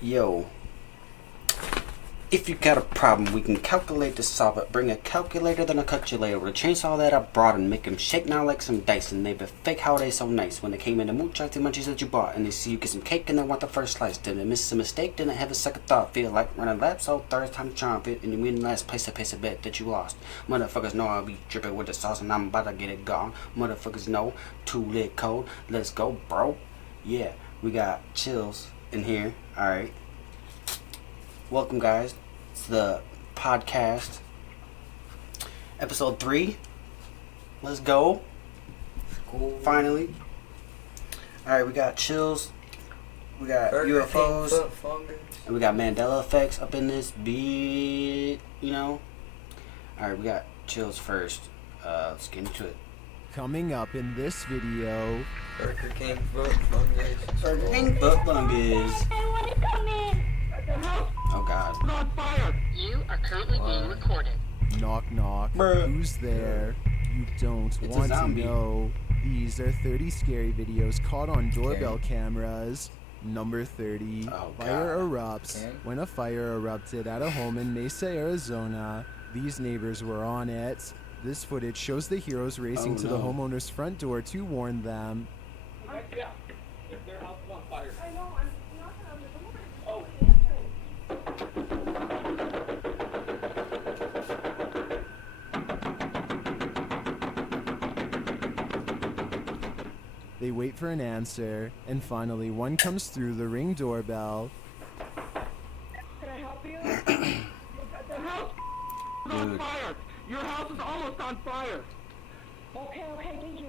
Yo, if you got a problem, we can calculate to solve it. Bring a calculator, then a calculator. With a chainsaw that I brought and make them shake now like some dice. And they be fake holidays so nice. When they came in the mood, the munchies that you bought. And they see you get some cake and they want the first slice. Did they miss a mistake? Didn't have a second thought. Feel like running laps, so third time charm fit. And you win last place a bet that you lost. Motherfuckers know I'll be dripping with the sauce and I'm about to get it gone. Motherfuckers know, too lit cold. Let's go, bro. Yeah, we got Chills in here. Alright. Welcome, guys, to the podcast, episode 3. Let's go. Cool. Finally. Alright, we got Chills, we got UFOs, and we got Mandela effects up in this beat, you know. Alright, we got Chills first. Let's get into it. Coming up in this video, Burger King foot fungus. Burger King foot fungus. I want to come in. Oh God. On fire. You are currently being recorded. knock knock, Bruh. who's there? You don't It's a want to zombie. know. These are 30 scary videos caught on doorbell cameras. Number 30, Oh, fire God. erupts. Okay. When a fire erupted at a home in Mesa, Arizona, these neighbors were on it. This footage shows the heroes racing Oh, to the no. homeowner's front door to warn them. Yeah, if their house is on fire. I know, I'm not on the door. Oh. They wait for an answer, and finally one comes through the Ring doorbell. Can I help you? The house It's on Dude. fire. Your house is almost on fire. Okay, thank you.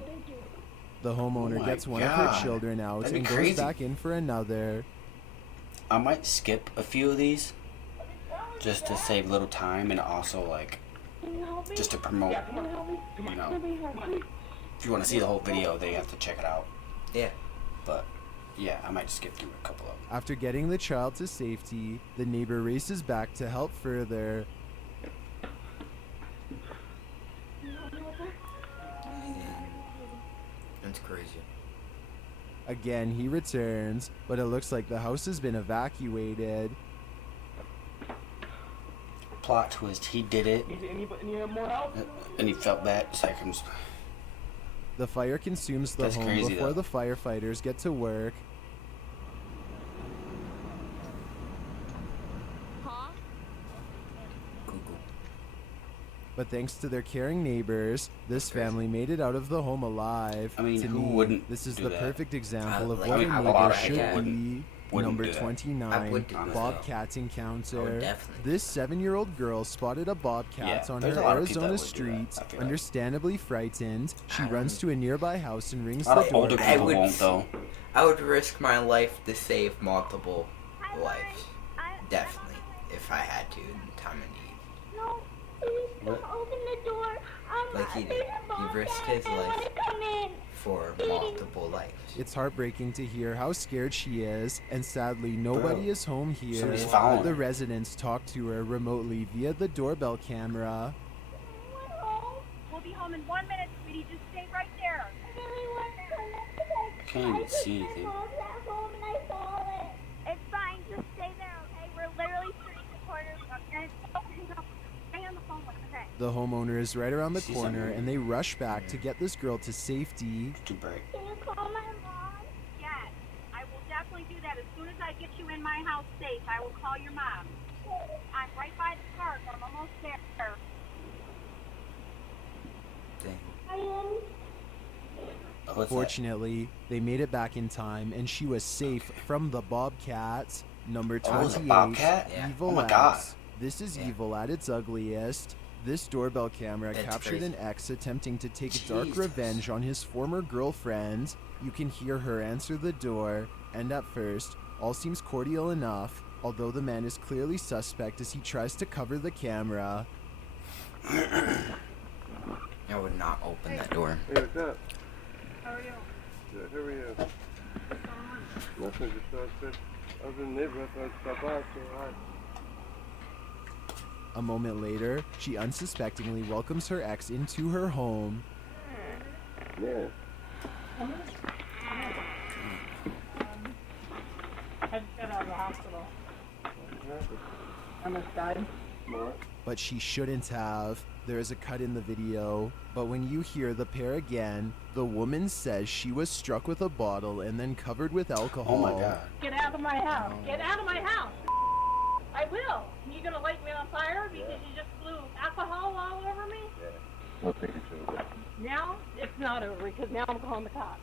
The homeowner Oh my gets one of God. her children out That'd be and goes crazy. back in for another. I might skip a few of these just to save little time and also like Can you help me? just to promote. Can you help me? You know, Let me help you. if you want to see the whole video, they have to check it out. Yeah. But yeah, I might skip through a couple of them. After getting the child to safety, the neighbor races back to help further. That's crazy. Again, he returns, but it looks like the house has been evacuated. Plot twist: he did it, Any more help? and he felt bad. Seconds. The fire consumes the That's home crazy, before though. the firefighters get to work. Google. But thanks to their caring neighbors, this Crazy. family made it out of the home alive. I mean, to who me, wouldn't this is do the that? perfect example of I what mean, a a neighbor lot of should people be. wouldn't Number do that. I 29, would do that, though. Bobcats I encounter. would definitely. This 7-year-old girl spotted a bobcat Yeah, on there's her a lot of people Arizona that would do that, street. I feel like. Understandably frightened, she runs to a nearby house and rings A lot the of older doorbell. I people would won't s- though. I would risk my life to save multiple lives. Definitely. If I had to in time of need. No, please What? don't open the door. Like he did. There's a He mom risked down his there. I life. want to come in. For multiple lives. It's heartbreaking to hear how scared she is, and sadly nobody Bro, is home here. somebody's following The her. residents talk to her remotely via the doorbell camera. Anyone home? We'll be home in 1 minute, sweetie. Just stay right there. Anyone I can't even see anything. My mom's at home and I saw it. It's fine. Just stay there, okay? We're literally turning the corner. Stay on the phone with us, okay? The homeowner is right around the See corner, something? and they rush back to get this girl to safety. Too bright. Can you call my mom? Yes, I will definitely do that. As soon as I get you in my house safe, I will call your mom. I'm right by the park. I'm almost there. Dang. I am. Oh, what's that? Fortunately, they made it back in time, and she was safe from the bobcat. Number Oh, it was a 28, bobcat? Yeah. Evil Oh my God. X. This is Yeah. evil at its ugliest. This doorbell camera That's captured crazy. an ex attempting to take dark Jesus. revenge on his former girlfriend. You can hear her answer the door, and at first, all seems cordial enough, although the man is clearly suspect as he tries to cover the camera. I would not open that door. Hey, what's up? How are you? Good, how are you? Nothing, just I was in the neighborhood, so I stopped by, so hi. A moment later, she unsuspectingly welcomes her ex into her home. Yeah. I just got out of the hospital. I almost died. Smart. But she shouldn't have. There is a cut in the video, but when you hear the pair again, the woman says she was struck with a bottle and then covered with alcohol. Oh my god. Get out of my house. Get out of my house. I will. You gonna light me on fire because you just blew alcohol all over me? Yeah. I'll take it to it. Now it's not over because now I'm calling the cops.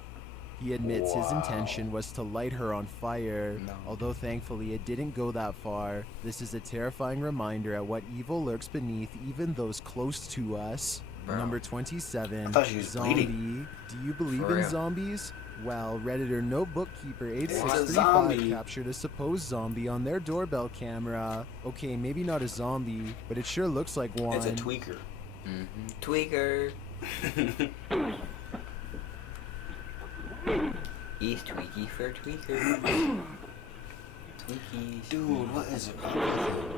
He admits his intention was to light her on fire, although thankfully it didn't go that far. This is a terrifying reminder at what evil lurks beneath even those close to us. Bro. Number 27, I thought she was Zombie. bleeding. Do you believe For in real. zombies? Well, Redditor Notebookkeeper It's a 8635 zombie. captured a supposed zombie on their doorbell camera. Okay, maybe not a zombie, but it sure looks like one. It's a tweaker. Tweaker. He's tweaky for tweaker. Twinkies. Dude, what is it wrong with him?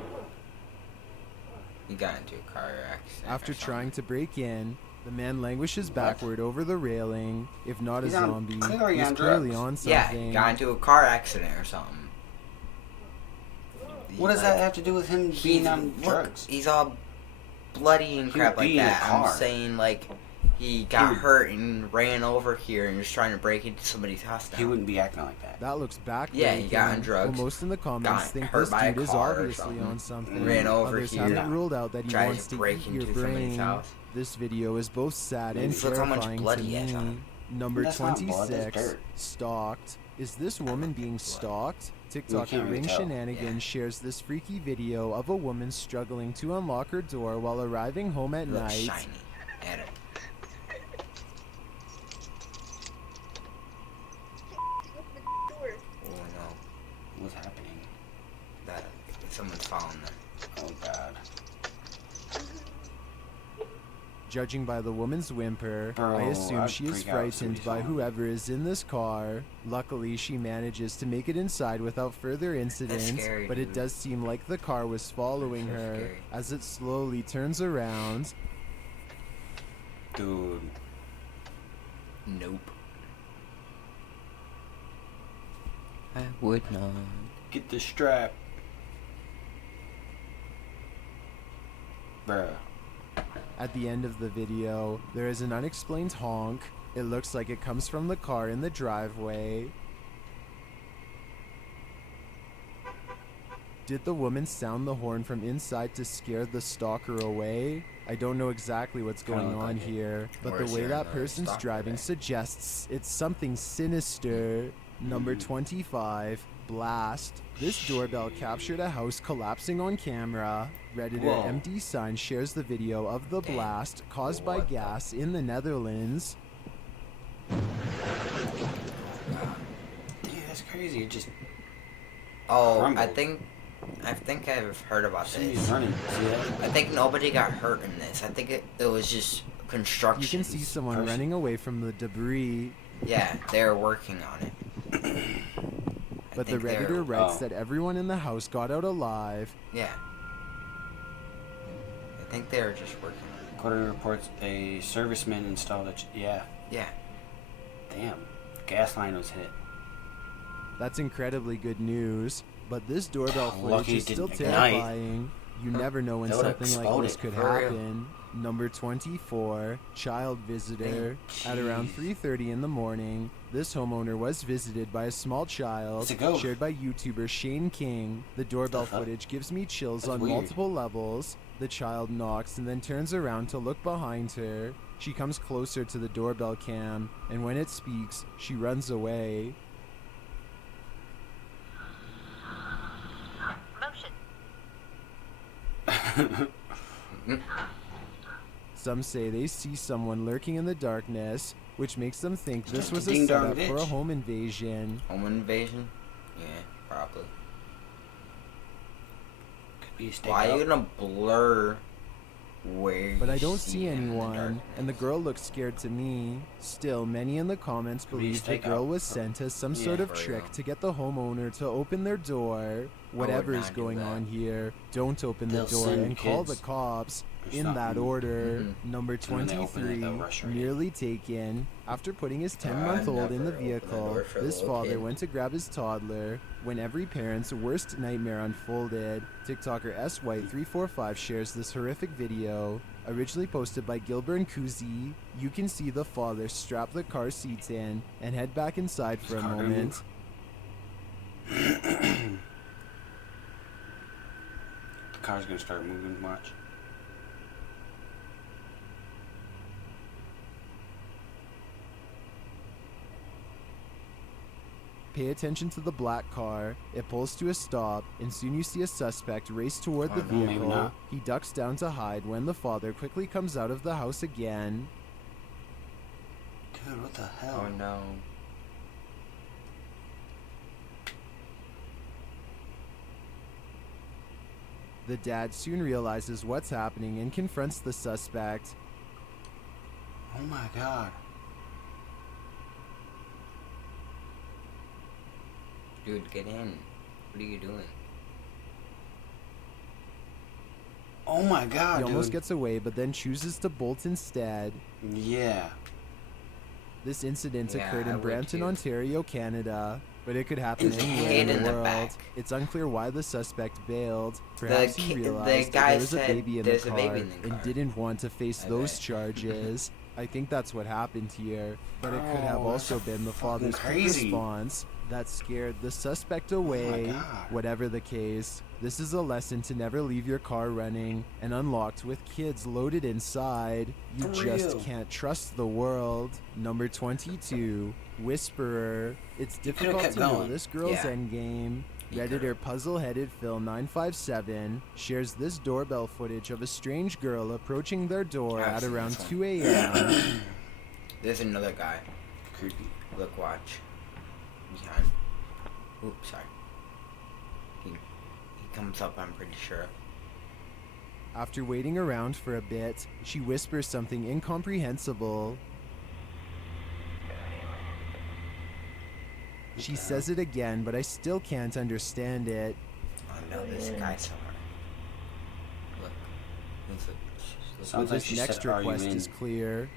He got into a car accident. After or trying to break in, the man languishes backward over the railing. If not He's a on- zombie, clearly he's on clearly drugs. on something. Yeah, something. he got into a car accident or something. What does that have to do with him being on look, drugs? He's all bloody and He crap would like be in a that. car. I'm saying like he got would- hurt and ran over here and was trying to break into somebody's house. He now. wouldn't be acting like that. That looks back. Yeah, he got on drugs, Well, most in the comments got think hurt this by a dude is car or obviously something, on something. ran over Others here, haven't ruled out that he tried wants to to break eat your into somebody's brain. house. This video is both sad and Look how much terrifying blood to he has on me. him. Number That's not blood, that's 26, dirt. stalked. Is this woman being stalked? TikToker can't really Ring tell. Shenanigans Yeah. shares this freaky video of a woman struggling to unlock her door while arriving home at Looks night. shiny. At it. Oh no, What's happening? that someone's following them. Oh god. Judging by the woman's whimper, Bro, I assume I'd she is freak out if frightened somebody's by following whoever is in this car. Luckily, she manages to make it inside without further incident, scary, but it dude. does seem like the car was following So her scary. as it slowly turns around. Dude. Nope. I would not. Get the strap. Bruh. At the end of the video, there is an unexplained honk. It looks like it comes from the car in the driveway. Did the woman sound the horn from inside to scare the stalker away? I don't know exactly what's Kinda going look on like it. here, but Or the is way there that another person's stalker driving there? suggests it's something sinister. Number 25, blast. This doorbell captured a house collapsing on camera. Redditor Whoa. MD Sign shares the video of the Dang. blast caused by What the- gas in the Netherlands. Yeah, that's crazy. It just Oh, crumbled. I think I've heard about somebody's this. running. See that? I think nobody got hurt in this. I think it was just construction. You can see someone person. running away from the debris, Yeah, they were working on it. but the Redditor writes that everyone in the house got out alive. Yeah. I think they were just working on it. Quarter reports a serviceman installed a. Yeah. Yeah. Damn. Gas line was hit. That's incredibly good news, but this doorbell footage Lucky is it still didn't ignite. terrifying. You never know when That would've something like this exploded. could For real. happen. Number 24, child visitor. At around Jeez. 3:30 in the morning, this homeowner was visited by a small child, It's a ghost. shared by YouTuber Shane King. The doorbell The fuck? footage gives me chills That's on weird. multiple levels. The child knocks and then turns around to look behind her. She comes closer to the doorbell cam, and when it speaks, she runs away. Some say they see someone lurking in the darkness, which makes them think this was a Ding dong setup for a ditch. home invasion. Home invasion? Yeah, probably. Could be a stake Why are you out. gonna blur where But you I don't see him in the anyone, and the darkness? girl looks scared to me. Still, many in the comments Could be a believe the stakeout. girl was sent as some Yeah, sort of for trick real. to get the homeowner to open their door. Whatever is not do going that. on here, don't open They'll the door send and call the kids cops. or In that something. order, Mhm. number And when they open it, 23, they'll rush right in. nearly taken. After putting his I'd 10-month-old in the never open the vehicle, door for a this little father kid. went to grab his toddler. When every parent's worst nightmare unfolded, TikToker SY345 shares this horrific video. Originally posted by Gilbert and Kuzi, you can see the father strap the car seats in and head back inside for a moment. The car's gonna start moving, watch. Pay attention to the black car. It pulls to a stop, and soon you see a suspect race toward the no, maybe vehicle. not. He ducks down to hide when the father quickly comes out of the house again. Dude, what the hell? Oh no. The dad soon realizes what's happening and confronts the suspect. Oh my god. Dude, get in. What are you doing? Oh my god, He dude. almost gets away, but then chooses to bolt instead. Yeah. This incident Yeah, occurred I in would Brampton, too. Ontario, Canada. But it could happen And anywhere hid in in the the world. back. It's unclear why the suspect bailed. Perhaps he the realized guy there was a said baby in the there's a car baby in the and car. didn't want to face I those bet. charges. I think that's what happened here. But it could have Oh, that's also been the father's quick crazy. response that scared the suspect my away. God. Whatever the case, this is a lesson to never leave your car running and unlocked with kids loaded inside. You For just real. can't trust the world. Number 22, Whisperer. It's could've difficult kept to know going. this girl's Yeah. endgame. He Redditor Puzzleheaded Phil 957 shares this doorbell footage of a strange girl approaching their door I've at seen around this one. 2 a.m. There's another guy. Creepy. Look, watch. Behind. Oops, sorry. He comes up, I'm pretty sure. After waiting around for a bit, she whispers something incomprehensible. She says it again, but I still can't understand it. Oh no, there's a guy somewhere. Look. Sounds But like this she next said, "Are you request in?" is clear.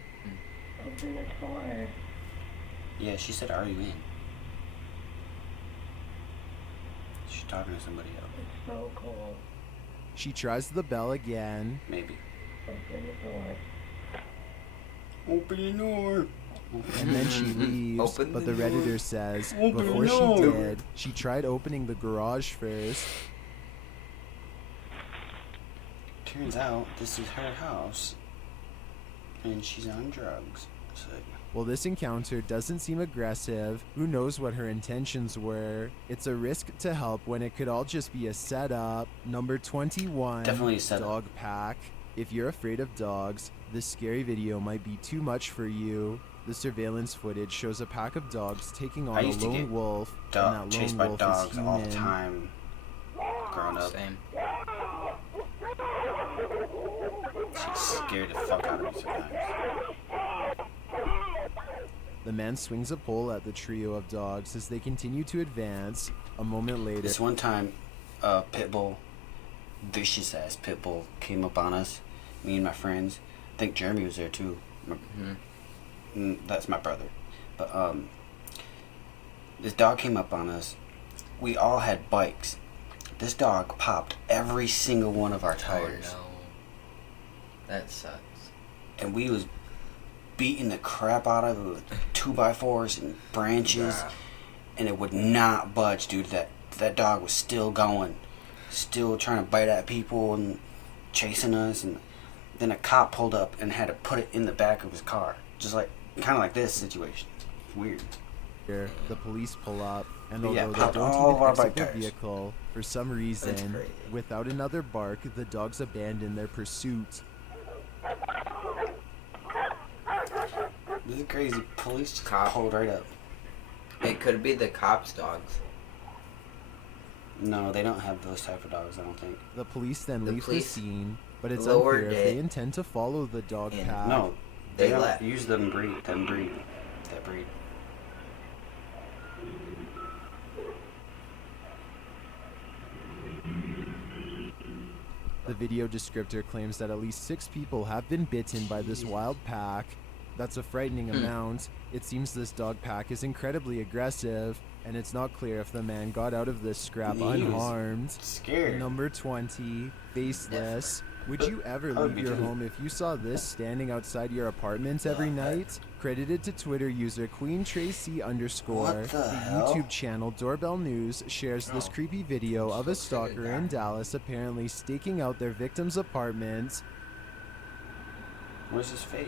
Yeah, she said, "Are you in?" She's talking to somebody else. She tries the bell again. Maybe. Open the door. And then she leaves, Open but the the door. Redditor says Open the before she door. did, she tried opening the garage first. Turns out this is her house, and she's on drugs. So, While this encounter doesn't seem aggressive, who knows what her intentions were? It's a risk to help when it could all just be a setup. Number 21, Definitely a setup. Dog Pack. If you're afraid of dogs, this scary video might be too much for you. The surveillance footage shows a pack of dogs taking on I a used to lone get wolf, dog and that chased lone by wolf dogs is all the human. time. Growing up, Same. she scared the fuck out of me sometimes. The man swings a pole at the trio of dogs as they continue to advance. A moment later, This one time, a pit bull, vicious ass pit bull, came up on us. Me and my friends. I think Jeremy was there too. That's my brother. But this dog came up on us. We all had bikes. This dog popped every single one of our tires, Oh no. That sucks. and we was beating the crap out of it with 2x4s and branches, Wow. and it would not budge, dude. That dog was still going, still trying to bite at people and chasing us, and then a cop pulled up and had to put it in the back of his car, just like kind of like this situation. It's weird. the police pull up, and Yeah, although they popped don't all of even our exit bike the tires. vehicle, for some reason, crazy. without another bark, the dogs abandon their pursuit. This is crazy. Police just Cop. pulled right up. It could be the cops' dogs. No, they don't have those type of dogs, I don't think. The police then The leave the police scene, but it's lowered unclear if they it intend to follow the dog and- path. No, They don't left. use that breed. The video descriptor claims that at least 6 people have been bitten by this wild pack. That's a frightening amount. It seems this dog pack is incredibly aggressive. and it's not clear if the man got out of this scrap He was unharmed. Scared. Number 20, faceless. Would you ever I would leave be your too. home if you saw this standing outside your apartment every night? Credited to Twitter user QueenTracy_. What the hell? YouTube channel Doorbell News shares this creepy video of a stalker in Dallas apparently staking out their victim's apartment. Where's his face?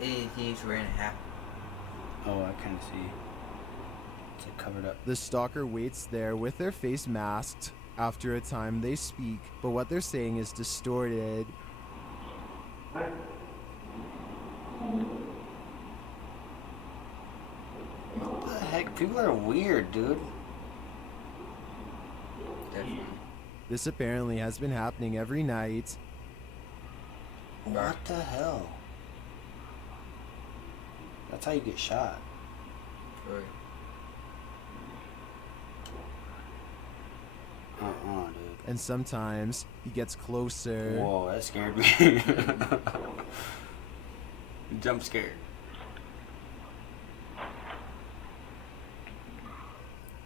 He's wearing a hat. Oh, I kind of see. It's like covered up. The stalker waits there with their face masked. After a time, they speak, but what they're saying is distorted. What the heck? People are weird, dude. Definitely. This apparently has been happening every night. What the hell? That's how you get shot. Right. Dude. And sometimes he gets closer. Whoa, that scared me. Jump scared.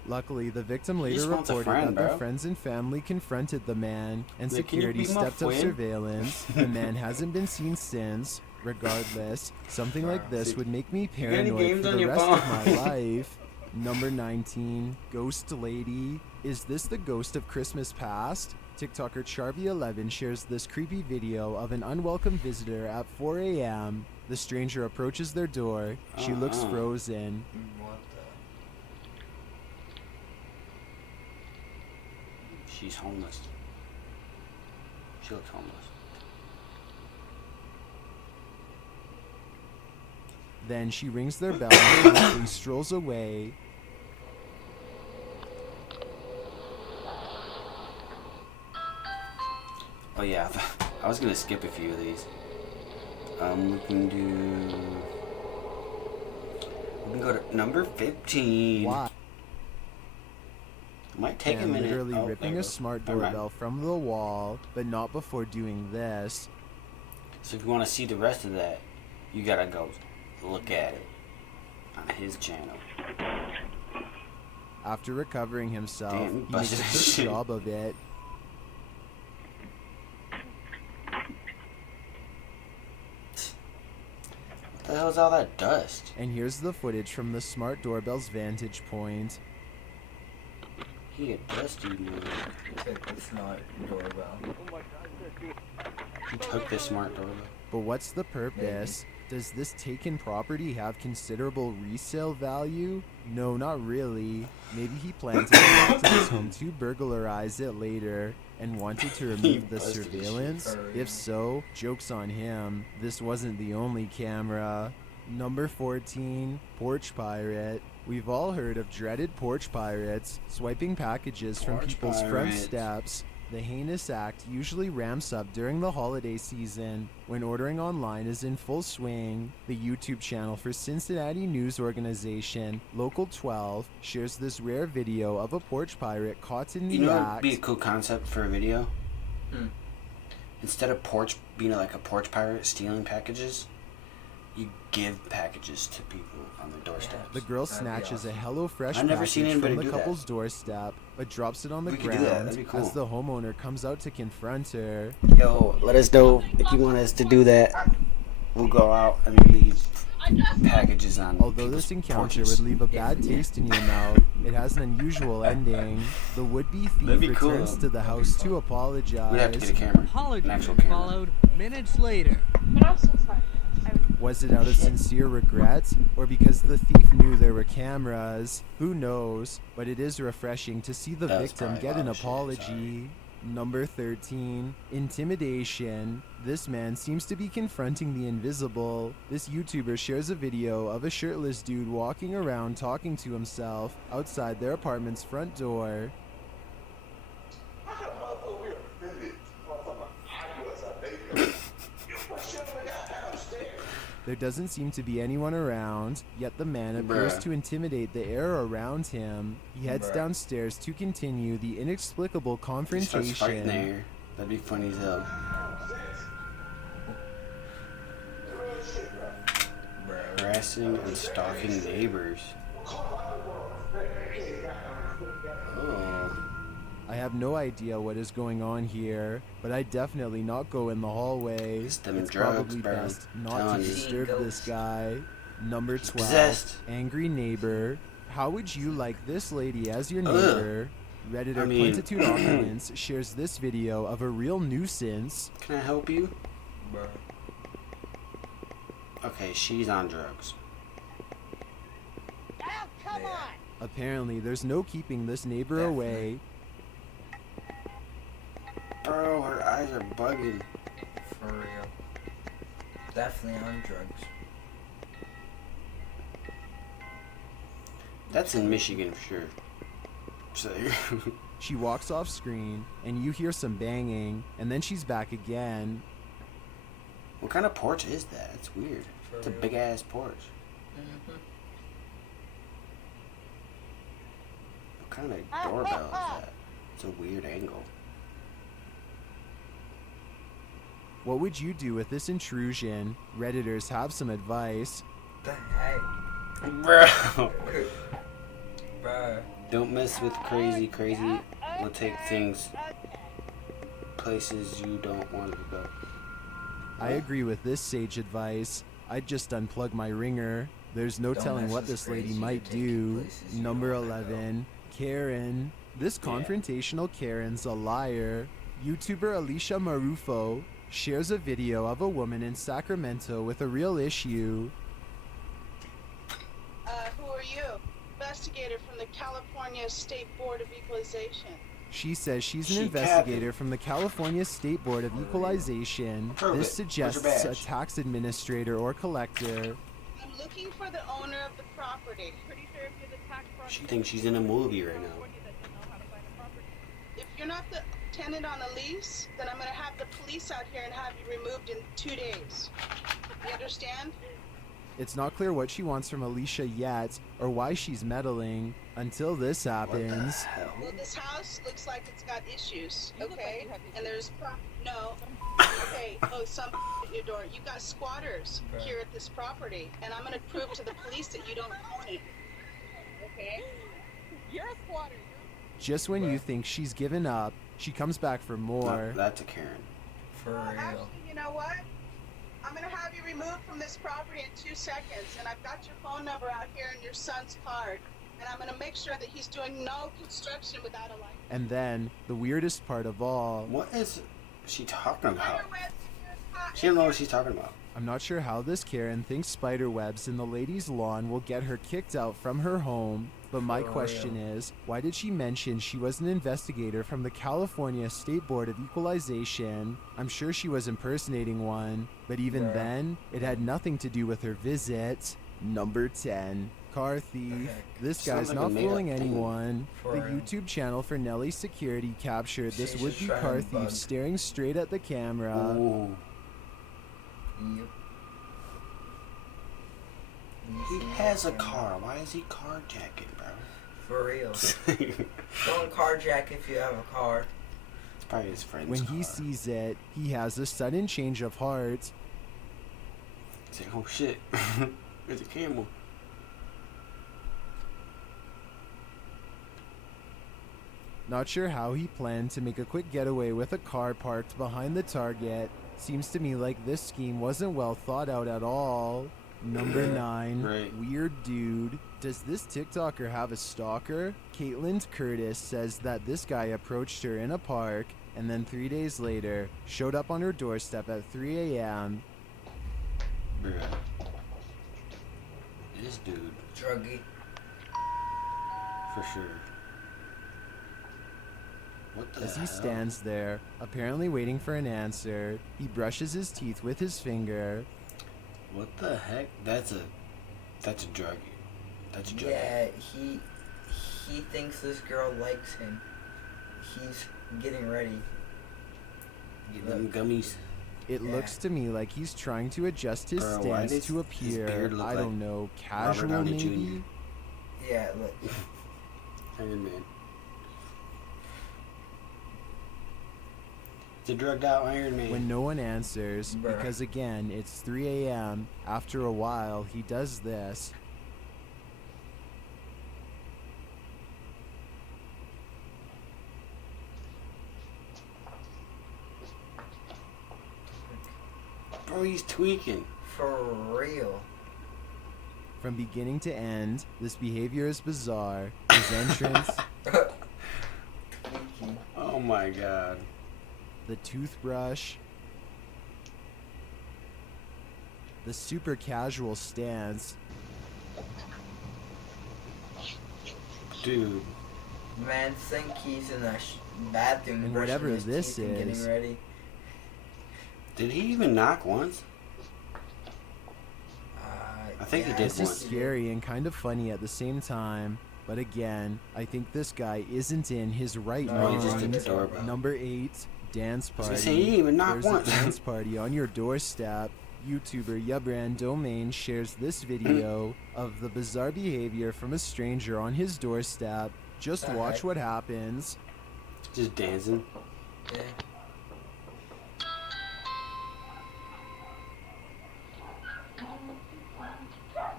Luckily, the victim He later just wants a reported friend, that their bro. friends and family confronted the man, and Yeah, can you security be my stepped up friend? surveillance. The man hasn't been seen since. Regardless, something like this would make me got any paranoid games for on the your rest of phone? my life. Number 19, Ghost Lady. Is this the ghost of Christmas past? TikToker Charby11 shares this creepy video of an unwelcome visitor at 4 a.m. The stranger approaches their door. She looks frozen. What the? She's homeless. She looks homeless. Then she rings their bell and quickly strolls away. Oh yeah, I was gonna skip a few of these. We can go to number 15. Why? Might take a And minute. literally Oh, there ripping it a goes. smart Never mind. doorbell from the wall, but not before doing this. So if you want to see the rest of that, you gotta go look at it on his channel. After recovering himself, Damn, he makes busted a that good shit. job of it. What the hell is all that dust? And here's the footage from the smart doorbell's vantage point. He a dusty man. It's not doorbell. He took the smart doorbell. But what's the purpose? Does this taken property have considerable resale value? No, not really. Maybe he planned to go back to his home to burglarize it later and wanted to remove the busted his shit. surveillance? If so, joke's on him. This wasn't the only camera. Number 14, Porch Pirate. We've all heard of dreaded porch pirates swiping packages from Porch people's front pirates. steps. The heinous act usually ramps up during the holiday season when ordering online is in full swing. The YouTube channel for Cincinnati news organization Local 12 shares this rare video of a porch pirate caught in the You know what act. would be a cool concept for a video? Hmm. Instead of being like a porch pirate stealing packages, you give packages to people on their doorsteps. The girl That'd be snatches awesome. a HelloFresh I've never package seen anybody from the do that. couple's doorstep, but drops it on the We could do that. ground That'd be cool. as the homeowner comes out to confront her. Yo, let us know if you want us to do that. We'll go out and leave packages on Although this people's encounter porches. would leave a bad taste in your mouth, it has an unusual ending. The would-be That'd thief be cool, returns though. to the house to apologize. We have to get a camera. Apology An actual camera. followed minutes later. But I'm so sorry. Was it out of sincere regret, or because the thief knew there were cameras? Who knows? But it is refreshing to see the That was victim probably get a an lot of shit, apology. Number 13, intimidation. This man seems to be confronting the invisible. This YouTuber shares a video of a shirtless dude walking around talking to himself outside their apartment's front door. There doesn't seem to be anyone around, yet the man appears Bruh. to intimidate the air around him. He heads Bruh. downstairs to continue the inexplicable He starts fighting confrontation. there. That'd be funny as hell. Bro. Harassing and stalking neighbors. I have no idea what is going on here, but I definitely not go in the hallway. It's them drugs, probably bro. best not to Telling you. disturb this guy. Number 12, possessed. angry neighbor. How would you like this lady as your neighbor? Redditor Plentitude Opulence shares this video of a real nuisance. Can I help you? Bro. Okay, she's on drugs. Come on! Apparently, there's no keeping this neighbor away. Bro, her eyes are bugging. For real. Definitely on drugs. That's in Michigan for sure. So, She walks off screen, and you hear some banging, and then she's back again. what kind of porch is that? It's weird. It's a big ass porch. What kind of doorbell is that? It's a weird angle. What would you do with this intrusion? Redditors have some advice. The heck? Bro. Bro. Don't mess with crazy. Will take things places you don't want to go. I agree with this sage advice. I'd just unplug my ringer. There's no Don't telling mess what with this lady crazy, might you're taking do. places you Number don't wanna 11, Karen. This confrontational Karen's a liar. YouTuber Alicia Marufo shares a video of a woman in Sacramento with a real issue. Who are you? Investigator from the California State Board of Equalization. She says she's She an investigator from the California State Board of Equalization. Prove This it. Where's suggests your a badge? tax administrator or collector. I'm looking for the owner of the property. Pretty sure if you're the tax fraud, She thinks she's in a movie right now. If you're not the tenant on the lease, then I'm going to have the police out here and have you removed in 2 days. You understand? It's not clear what she wants from Alicia yet, or why she's meddling, until this What the happens. hell? Well, this house looks like it's got issues, okay? And there's no. Okay, some at your door. You got squatters here at this property, and I'm going to prove to the police that you don't own it. Okay? You're a squatter. Just when you think she's given up, she comes back for more. No, that's a Karen. For real. Actually, you know what? I'm going to have you removed from this property in 2 seconds, and I've got your phone number out here and your son's card, and I'm going to make sure that he's doing no construction without a license. And then, the weirdest part of all, What is she talking about? Spiderwebs She don't know what she's talking about. I'm not sure how this Karen thinks spiderwebs in the lady's lawn will get her kicked out from her home, but my For question is, why did she mention she was an investigator from the California State Board of Equalization? I'm sure she was impersonating one, but even then, it had nothing to do with her visit. Number 10, car thief. This Sounds guy's like a not made-up fooling thing. anyone. For The real. YouTube channel for Nelly Security captured this She's would-be just car trying to thief bug. staring straight at the camera. Ooh. Yep. He has a car. Why is he carjacking, bro? For real. It's Don't carjack if you have a car. probably his friend's When car. he sees it, he has a sudden change of heart. He's like, oh shit. There's a camel. Not sure how he planned to make a quick getaway with a car parked behind the target. Seems to me like this scheme wasn't well thought out at all. Number 9, Right. weird dude. Does this TikToker have a stalker? Caitlin Curtis says that this guy approached her in a park and then 3 days later showed up on her doorstep at 3 a.m. Bruh. This dude, Druggy. for sure. What the As he hell? stands there, apparently waiting for an answer, he brushes his teeth with his finger. What the heck? That's a druggie. That's a druggie. Yeah, he thinks this girl likes him. He's getting ready. Get them gummies. It Yeah. looks to me like he's trying to adjust his Bro, why stance does to his appear, beard look I like don't know, Robert casual Downey maybe? Jr.? Yeah, look. Iron Man. It's a drugged out Iron Man. When no one answers, Bruh. because again, it's 3 a.m., after a while, he does this. Bro, he's tweaking. For real. From beginning to end, this behavior is bizarre. His entrance, Tweaking. Oh my god. the toothbrush, the super casual stance, Dude. Man, think he's in a bathroom And brushing whatever his this teeth and is. getting ready. Did he even knock once? I think he did this is once. scary and kind of funny at the same time. But again, I think this guy isn't in his right No, he just did mind. the doorbell. Number 8, dance I was party. gonna say, he didn't even knock There's once. a dance party on your doorstep. YouTuber Yabrand Domain shares this video of the bizarre behavior from a stranger on his doorstep. Just watch what happens. Just dancing. Yeah.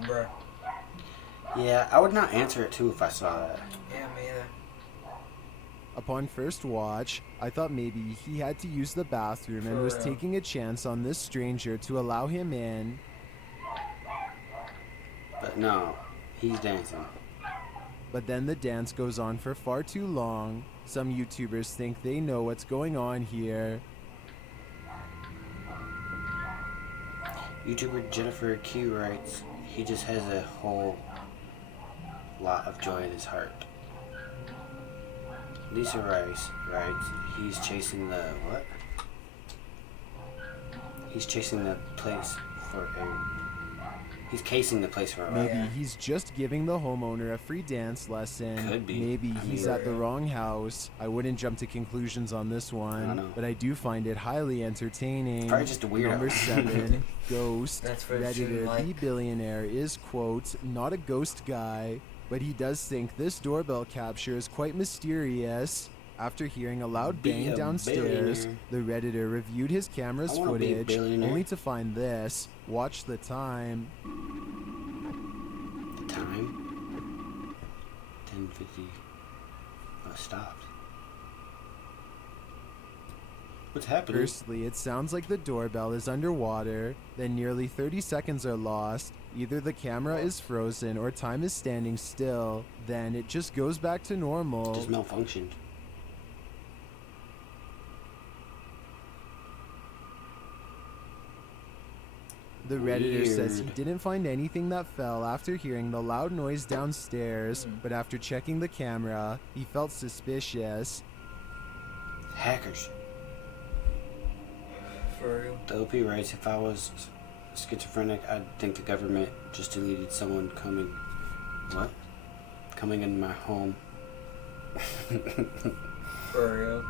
Bruh. Yeah, I would not answer it too if I saw that. Yeah, me either. Upon first watch, I thought maybe he had to use the bathroom and For was real. taking a chance on this stranger to allow him in. But no, he's dancing. But then the dance goes on for far too long. Some YouTubers think they know what's going on here. YouTuber Jennifer Q writes, he just has a whole lot of joy in his heart. Lisa Rice writes, he's chasing the what? He's chasing the place for a... He's casing the place for a Maybe ride. he's just giving the homeowner a free dance lesson. Could be. Maybe I he's mean- at the wrong house. I wouldn't jump to conclusions on this I one, know. but I do find it highly entertaining. Probably just a weirdo. Number 7, Ghost. That's what it seemed Redditor like. The Billionaire is, quote, not a ghost guy, but he does think this doorbell capture is quite mysterious. After hearing a loud Be bang a downstairs, billionaire. the Redditor reviewed his camera's I wanna be a footage, billionaire. only to find this. Watch the time. The time? 10:50. Oh, it stopped. What's happening? Firstly, it sounds like the doorbell is underwater, then nearly 30 seconds are lost. Either the camera is frozen or time is standing still, then it just goes back to normal. Just malfunctioned. The Redditor says he Weird. didn't find anything that fell after hearing the loud noise downstairs, but after checking the camera, he felt suspicious. Hackers. For real. The OP writes, if I was schizophrenic, I'd think the government just deleted someone coming... What? Coming in my home. For real.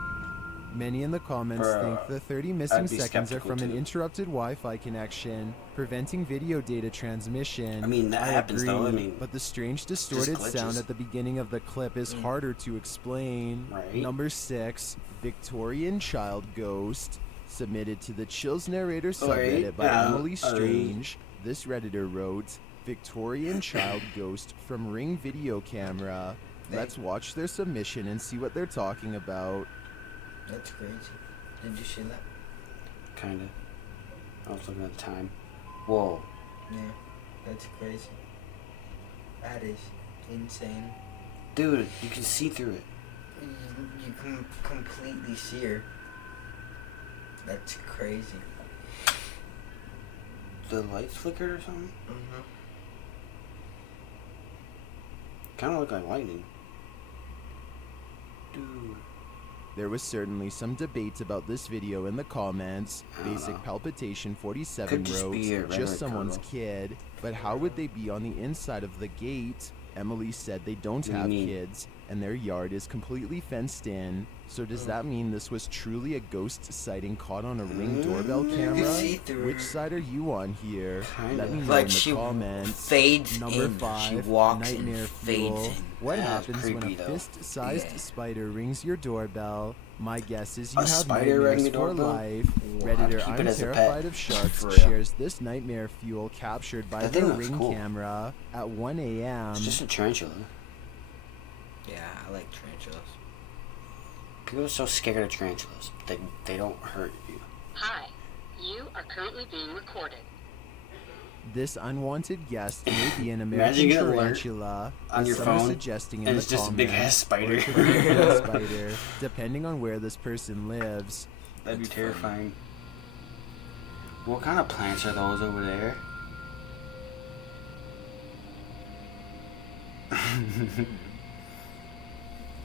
Many in the comments Bruh, think the 30 missing I'd be seconds are skeptical from an too. interrupted Wi-Fi connection, preventing video data transmission. I mean, that happens though, I agree, mean, but the strange distorted glitches. sound at the beginning of the clip is harder to explain. Right. Number 6, Victorian Child Ghost, submitted to the Chills narrator subreddit Right. by Emily Strange. This Redditor wrote, Victorian Child Ghost from Ring Video Camera. Let's watch their submission and see what they're talking about. That's crazy. Did you see that? Kinda. I was looking at the time. Whoa. Yeah. That's crazy. That is insane. Dude, you can see through it. You can completely see her. That's crazy. The lights flickered or something? Mm-hmm. Kinda look like lightning. Dude. There was certainly some debate about this video in the comments. I don't Basic know. Palpitation 47 Could just wrote, be a regular just someone's girl." kid, but how would they be on the inside of the gate? Emily said they don't What do you have mean? kids, and their yard is completely fenced in. So does that mean this was truly a ghost sighting caught on a Ring doorbell Mm, camera? you can see through Which her. side are you on here? Kinda. Let me know Like in the she comments. fades Number in. 5, She walks Nightmare in, Fuel. fades in. What That's happens when creepy, a though. fist-sized Yeah. spider rings your doorbell? My guess is you A have spider rang nightmares the for doorbell? life. I'll Redditor, keep it I'm as a pet. terrified of sharks, For real. shares this nightmare fuel captured by That the thing looks Ring cool. camera at 1 a.m. It's just a tarantula. Yeah, I like tarantulas. People are so scared of tarantulas. They don't hurt you. Hi. You are currently being recorded. This unwanted guest may be an Imagine American getting an alert tarantula, on as your some are phone, suggesting in and the it's just a comments, big ass spider. or it could be a real spider, depending on where this person lives. That'd be terrifying. What kind of plants are those over there?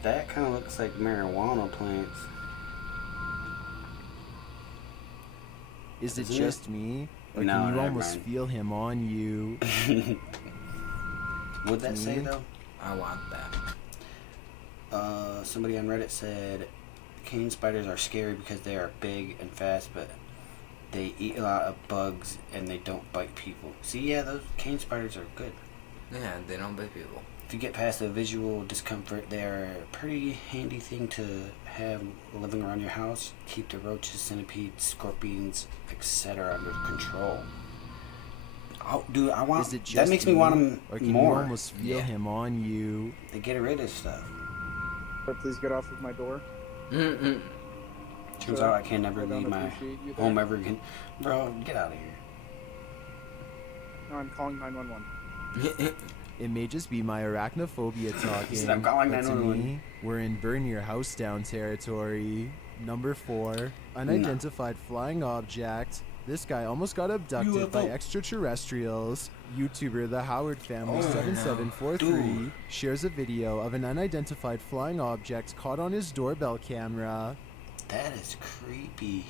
That kind of looks like marijuana plants. Is it Isn't just me, or No, can you never almost mind. feel him on you? What'd that say Me? though? I want that. Somebody on Reddit said cane spiders are scary because they are big and fast, but they eat a lot of bugs and they don't bite people. See, yeah, those cane spiders are good. Yeah, they don't bite people. If you get past the visual discomfort, they're a pretty handy thing to have living around your house. Keep the roaches, centipedes, scorpions, etc. under control. Oh, dude, I want. Is it just That makes me want them or can more. you almost feel him on you? They get rid of stuff. Please get off of my door. Mm-mm. Turns Sir, out I can never I don't leave my appreciate you there. home ever again. Bro, get out of here. No, I'm calling 911. It may just be my arachnophobia talking, said, "I'm calling but to 911." me, we're in burn your house down territory. Number 4, unidentified flying object. This guy almost got abducted by UFO. extraterrestrials. YouTuber The Howard Family 7743 Dude. shares a video of an unidentified flying object caught on his doorbell camera. That is creepy.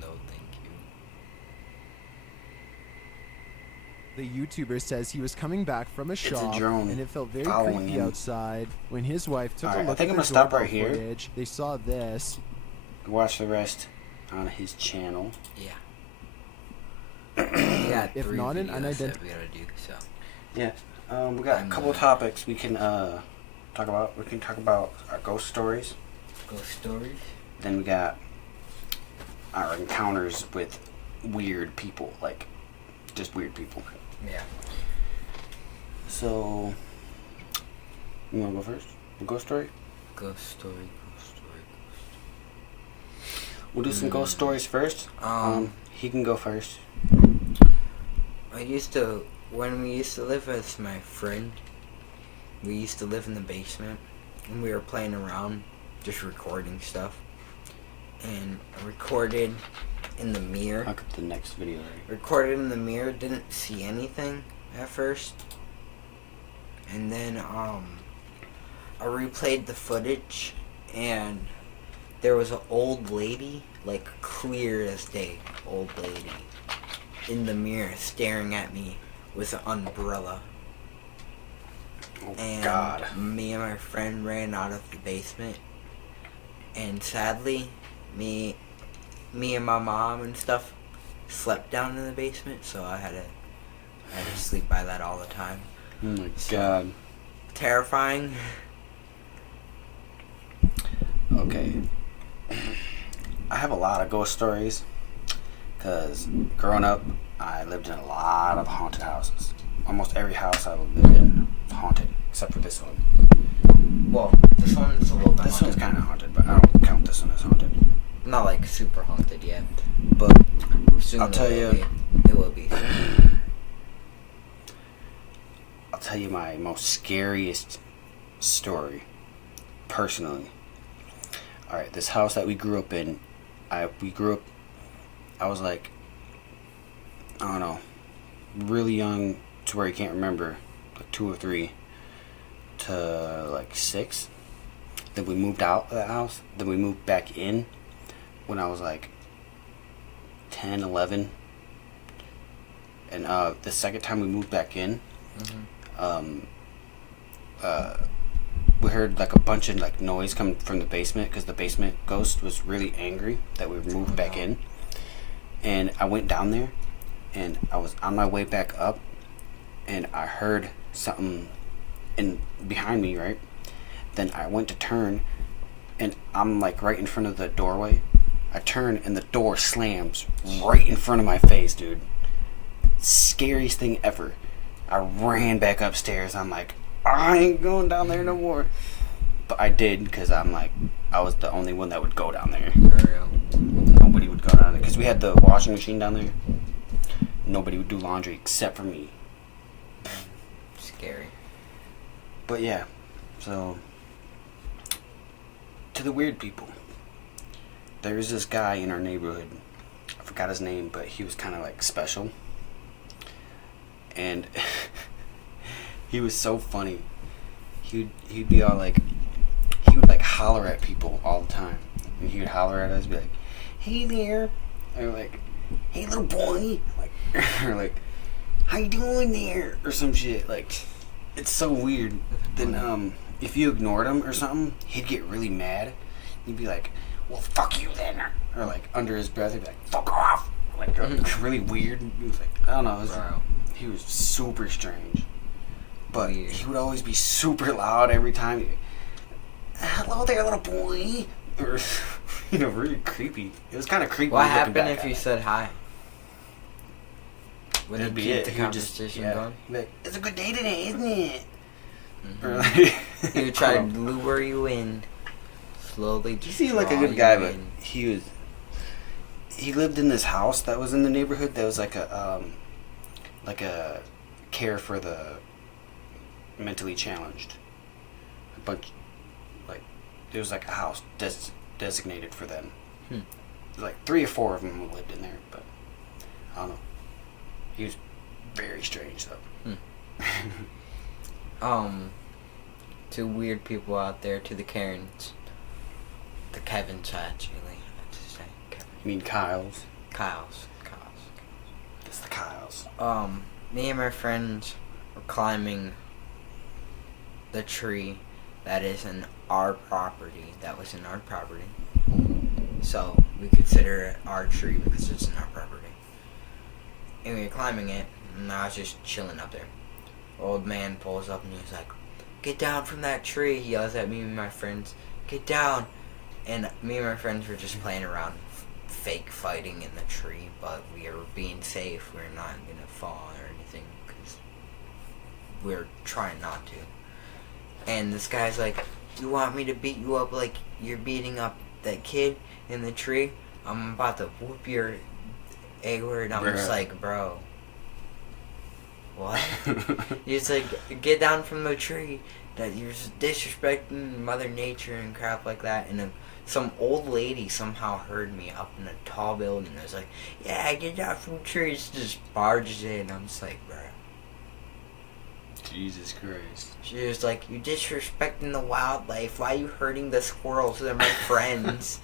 No, thank you. The YouTuber says he was coming back from a shop drone and it felt very following creepy him. outside. When his wife took Alright, a I look think at I'm the gonna stop doorbell right here. footage, they saw this. Watch the rest on his channel. Yeah. We got If 3 not an videos unident- that we gotta do, so. Yeah. We got a couple topics we can talk about. We can talk about our ghost stories. Ghost stories? Then we got our encounters with weird people, like just weird people. Yeah. So, you wanna go first? The ghost story? Ghost story, ghost story, We'll do some ghost stories first. He can go first. When we used to live with my friend, we used to live in the basement, and we were playing around, just recording stuff, and I recorded in the mirror. Look at the next video. Right? Recorded in the mirror, didn't see anything at first, and then I replayed the footage, and there was an old lady, like clear as day, old lady, in the mirror staring at me with an umbrella. Oh And God. me and my friend ran out of the basement, and sadly, me and my mom and stuff slept down in the basement, so I had to sleep by that all the time. Oh my God. Terrifying. Okay. I have a lot of ghost stories because growing up, I lived in a lot of haunted houses. Almost every house I lived in was haunted, except for this one. Well, this one's a little bit This one's haunted. kind of haunted, but I don't count this one as haunted. Not like super haunted yet. But Soon I'll tell it will you- be. It will be. I'll tell you my most scariest story, personally. All right, this house that we grew up in, I was like, I don't know, really young to where you can't remember, like 2 or 3, to like 6. Then we moved out of the house. Then we moved back in when I was like 10, 11. And the second time we moved back in, we heard like a bunch of like noise coming from the basement because the basement ghost was really angry that we moved back in. And I went down there, and I was on my way back up, and I heard something behind me, right? Then I went to turn, and I'm like right in front of the doorway. I turn, and the door slams right in front of my face, dude. Scariest thing ever. I ran back upstairs. I'm like, I ain't going down there no more. But I did, because I'm like, I was the only one that would go down there. For real. Nobody would would go down there because we had the washing machine down there. Nobody would do laundry except for me. Scary. But yeah, so to the weird people, there's this guy in our neighborhood. I forgot his name, but he was kind of like special, and he was so funny. He'd be all like, he would like holler at people all the time, and he would holler at us, be like, "Hey there," or like, "Hey little boy," like, or like, "How you doing there?" or some shit. Like, it's so weird. Then if you ignored him or something, he'd get really mad. He'd be like, "Well, fuck you then," or like under his breath, he'd be like, "Fuck off," like really weird. He was like, I don't know. He was super strange, but he would always be super loud every time. "Hello there, little boy," or really creepy. It was kind of creepy. What happened if you said hi? Would That'd he be keep it. the He would just, conversation yeah, going? he'd be like, "It's a good day today, isn't it?" Or Mm-hmm. like, He would try to lure you in, slowly. he seemed like a draw good guy, you but in. he lived in this house that was in the neighborhood that was like a care for the mentally challenged. A bunch, like, there was like a house designated for them. Like 3 or 4 of them lived in there, but I don't know. He was very strange though. To weird people out there, to the Karens, the Kevins actually, I have to say. Kevin. You mean Kyle's? Kyle's. It's the Kyle's. Me and my friends were climbing the tree that is in our property. That was in our property. So we consider it our tree because it's in our property. And we were climbing it, and I was just chilling up there. Old man pulls up and he's like, "Get down from that tree." He yells at me and my friends, "Get down." And me and my friends were just playing around, fake fighting in the tree, but we were being safe. We're not gonna fall or anything because we're trying not to. And this guy's like, "You want me to beat you up like you're beating up that kid in the tree? I'm about to whoop your A-word." I'm just like, "Bro, what?" He's like, "Get down from the tree. That you're disrespecting Mother Nature and crap like that." And some old lady somehow heard me up in a tall building. I was like, "Yeah, get down from the tree." She just barges in. I'm just like, "Bro." Jesus Christ. She was like, "You're disrespecting the wildlife. Why are you hurting the squirrels? They're my friends.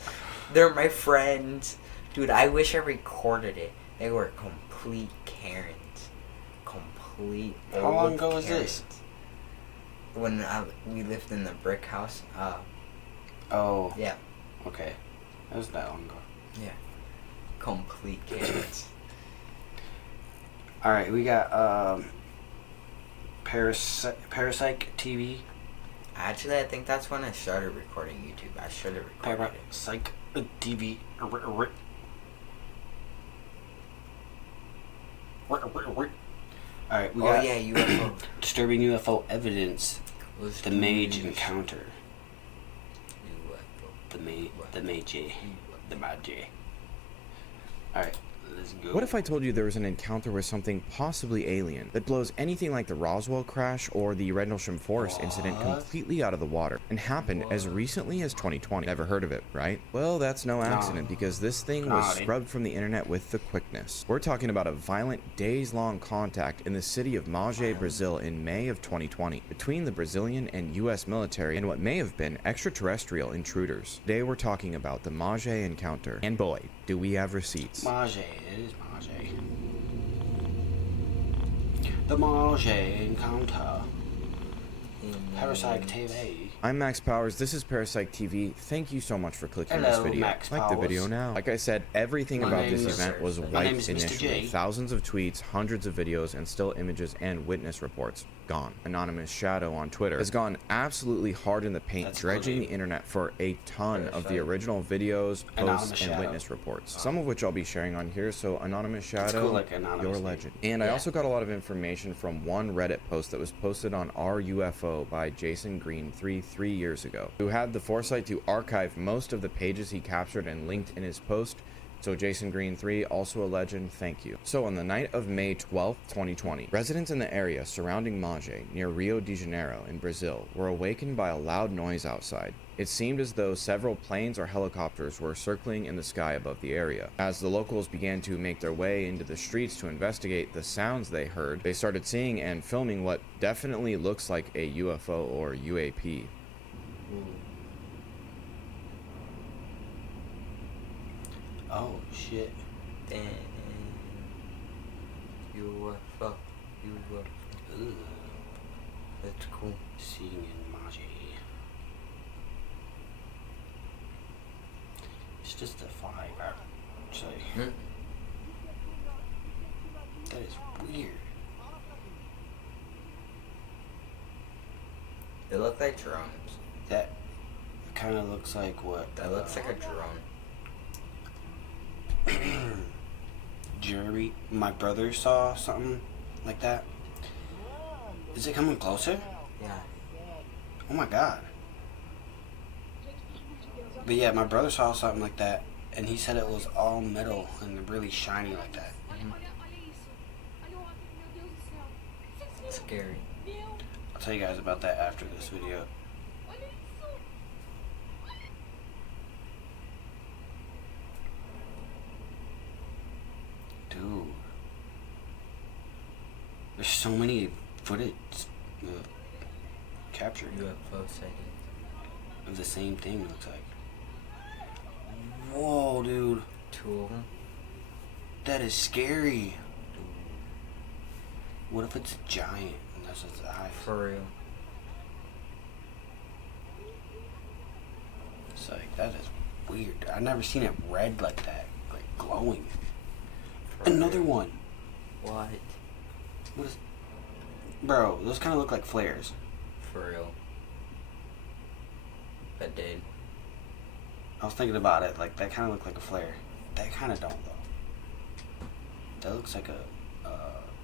They're my friends." Dude, I wish I recorded it. They were complete Karens. Complete old How long ago Karens. was this? When we lived in the brick house. Oh. Yeah. Okay. That was that long ago. Yeah. Complete Karens. Alright, we got Parasike TV. Actually, I think that's when I started recording YouTube. I should have recorded it. Parasike TV. Alright, we got UFO. disturbing UFO evidence. Let's The do Mage this. Encounter. UFO. The Mage. The Mage. Alright, let's go. What if I told you there was an encounter with something possibly alien that blows anything like the Roswell crash or the Rendlesham Forest incident completely out of the water and happened as recently as 2020? Never heard of it, right? Well, that's no accident because this thing was scrubbed from the internet with the quickness. We're talking about a violent days-long contact in the city of I.G.E.B, Brazil in May of 2020 between the Brazilian and US military and what may have been extraterrestrial intruders. Today we're talking about the I.G.E.B encounter, and boy, do we have receipts. Mage, it is Mage. The Mage Encounter. Parasike TV. I'm Max Powers, this is Parasike TV. Thank you so much for clicking this Hello, video. Max Like the Powers. video now. Like I said, everything My about name this is- event was my name wiped is Mr. initially. J. Thousands of tweets, hundreds of videos, and still images and witness reports gone. Anonymous Shadow on Twitter has gone absolutely hard in the paint, That's dredging cool. the internet for a ton of the original videos, Anonymous posts, and Shadow. witness reports. Some of which I'll be sharing on here, so Anonymous Shadow, cool, like anonymous you're a name. legend. And I Yeah. also got a lot of information from one Reddit post that was posted on our UFO by Jason Green three years ago, who had the foresight to archive most of the pages he captured and linked in his post So Jason Green 3, also a legend, thank you. So on the night of May 12th, 2020, residents in the area surrounding I.G.E.B near Rio de Janeiro in Brazil were awakened by a loud noise outside. It seemed as though several planes or helicopters were circling in the sky above the area. As the locals began to make their way into the streets to investigate the sounds they heard, they started seeing and filming what definitely looks like a UFO or UAP. Oh shit. Damn. UFO. Ugh. That's cool. Seeing in I.G.E.B. It's just a fly, I'd say. That is weird. They look like drones. That kind of looks like what? That looks like a drone. Jerry, my brother saw something like that. Is it coming closer? Yeah. Oh my god. But yeah, my brother saw something like that, and he said it was all metal and really shiny like that. Scary. I'll tell you guys about that after this video. Dude. There's so many footage captured UFO sighting. of the same thing, looks like. Whoa, dude. 2 of them. That is scary. What if it's a giant and that's its eyes? For real. It's like, that is weird. I've never seen it red like that. Like glowing. For Another real. one. What? What is... Bro, those kind of look like flares. For real. That did. I was thinking about it, like, that kind of looked like a flare. That kind of don't, though. That looks like a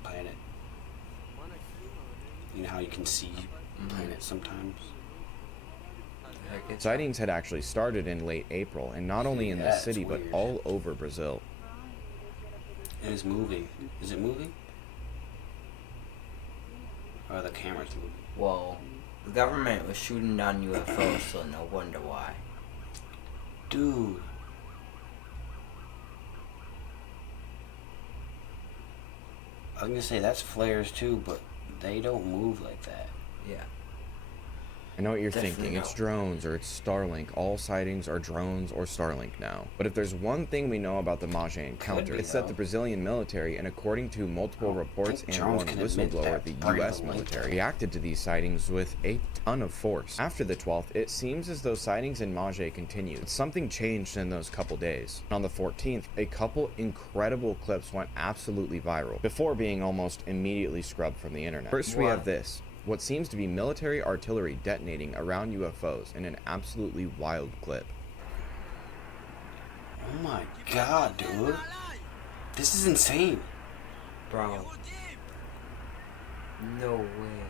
planet. You know how you can see planets sometimes? Sightings had actually started in late April, and not only in the That's city, but weird. all over Brazil. It is moving. Is it moving? Or the camera's moving? Well, the government was shooting down UFOs, so no wonder why. Dude. I was gonna say, that's flares too, but they don't move like that. Yeah. I know what you're Definitely thinking. It's no. drones or it's Starlink. All sightings are drones or Starlink now. But if there's one thing we know about the I.G.E.B encounter, be, it's that though. the Brazilian military, and according to multiple reports and drones one can admit whistleblower, that the brain U.S. will link military, them. reacted to these sightings with a ton of force. After the 12th, it seems as though sightings in I.G.E.B continued. Something changed in those couple days. On the 14th, a couple incredible clips went absolutely viral, before being almost immediately scrubbed from the internet. First, we have this. What seems to be military artillery detonating around UFOs in an absolutely wild clip. Oh my god, dude. This is insane. Bro. No way.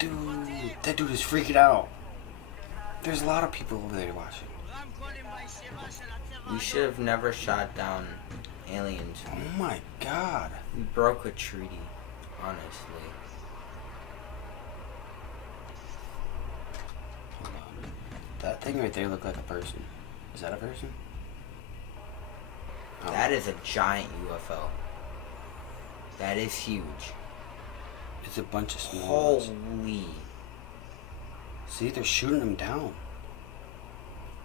Dude, that dude is freaking out. There's a lot of people over there watching. We should have never shot down aliens. Oh my god. We broke a treaty, honestly. Hold on. That thing right there looked like a person. Is that a person? Oh. That is a giant UFO. That is huge. It's a bunch of small ones. Holy. See, they're shooting them down.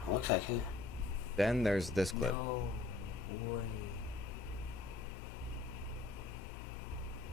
It looks like it. Then there's this clip. No way.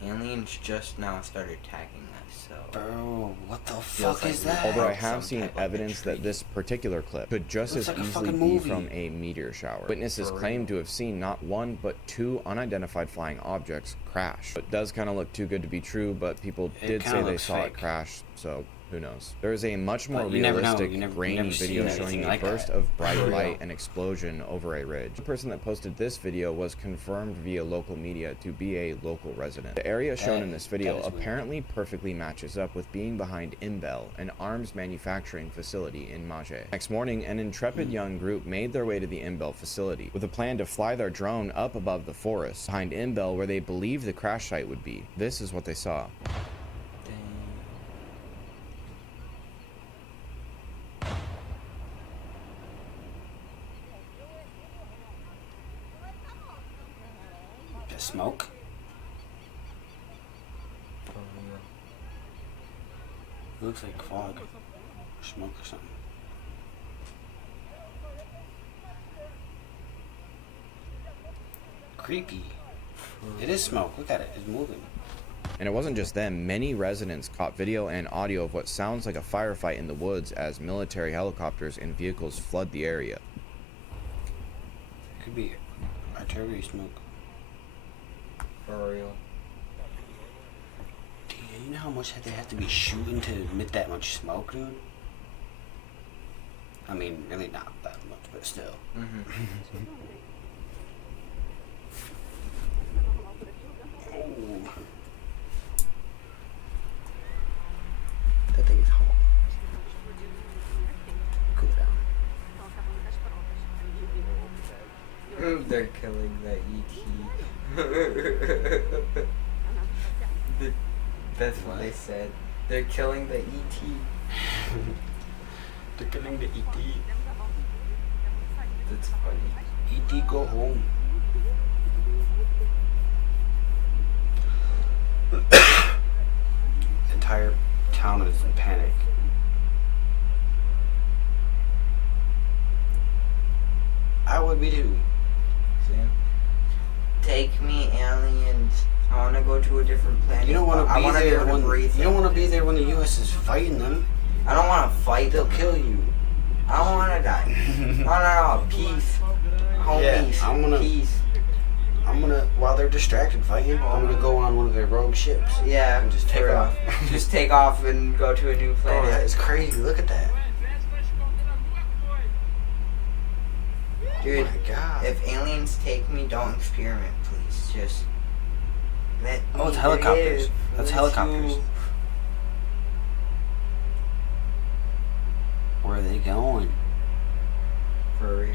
Aliens just now started attacking us, so... Bro, what the Feels fuck like is we that? Although I broke have some seen type of evidence that treaty. this particular clip could just Looks as like a easily fucking be movie. from a meteor shower. Witnesses For claim real. to have seen not one but 2 unidentified flying objects crash. It does kind of look too good to be true, but people It did kinda say they looks saw fake. it crash, so Who knows? There is a much more But you never know. realistic, You never grainy seen video anything showing a like burst that. of bright For real. light and explosion over a ridge. The person that posted this video was confirmed via local media to be a local resident. The area shown in this video that is weird. apparently perfectly matches up with being behind I.G.E.B, an arms manufacturing facility in I.G.E.B. Next morning, an intrepid young group made their way to the I.G.E.B facility with a plan to fly their drone up above the forest behind I.G.E.B where they believed the crash site would be. This is what they saw. Just smoke. It looks like fog. Or smoke or something. Creepy. It is smoke. Look at it. It's moving. And it wasn't just them. Many residents caught video and audio of what sounds like a firefight in the woods as military helicopters and vehicles flood the area. Could be artillery smoke. For real. Dude, you know how much they have to be shooting to emit that much smoke, dude? I mean, really not that much, but still. Oh. That thing is hot. Cool down. They're killing the ET. That's what they said. They're killing the ET. They're killing the ET. That's funny. ET, go home. The entire town is in panic. I would be too. Sam? Take me, aliens. I want to go to a different planet. You don't want to I be wanna there be able to when breathe. you don't want to be there when the U.S. is fighting them. I don't want to fight They'll them. kill you. I don't want to die. No, peace. Homies, I'm gonna- peace. I'm gonna, while they're distracted fighting, I'm gonna go on one of their rogue ships. Yeah, And just take for real. off. Just take off and go to a new Bro, planet. that is crazy. Look at that. Dude, Oh my God. if aliens take me, don't experiment, please. Just let Oh, me it's helicopters. live. That's Let helicopters. you- Where are they going? For real.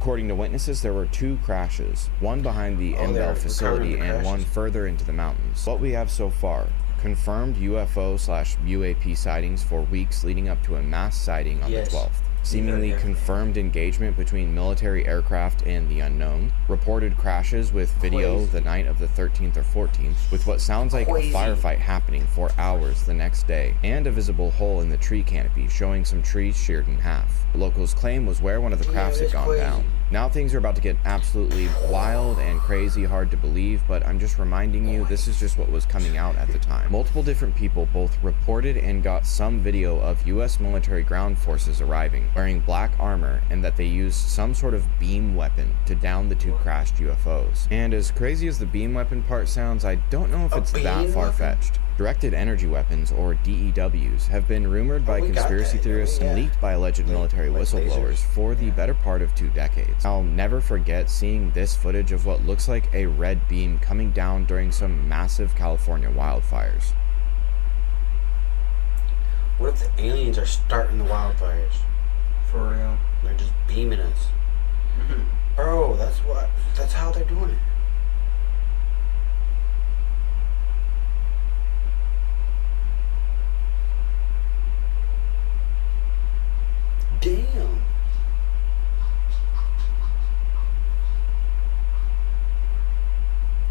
According to witnesses, there were 2 crashes, one behind the Oh, they're I.G.E.B facility recovering the and one crashes. further into the mountains. What we have so far: confirmed UFO/UAP sightings for weeks leading up to a mass sighting on Yes. the 12th. Seemingly Yeah. confirmed engagement between military aircraft and the unknown. Reported crashes with video Crazy. the night of the 13th or 14th, with what sounds like Crazy. a firefight happening for hours the next day, and a visible hole in the tree canopy showing some trees sheared in half. The locals claim was where one of the crafts had that's gone crazy. down. Now things are about to get absolutely wild and crazy, hard to believe, but I'm just reminding you this is just what was coming out at the time. Multiple different people both reported and got some video of US military ground forces arriving, wearing black armor, and that they used some sort of beam weapon to down the 2 crashed UFOs. And as crazy as the beam weapon part sounds, I don't know if A it's beam that weapon? far-fetched. Directed energy weapons, or DEWs, have been rumored by we got conspiracy that, theorists yeah. and leaked by alleged military Like whistleblowers lasers. for the better part of 2 decades. I'll never forget seeing this footage of what looks like a red beam coming down during some massive California wildfires. What if the aliens are starting the wildfires? For real. They're just beaming us. Bro, that's how they're doing it. Damn.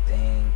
Dang.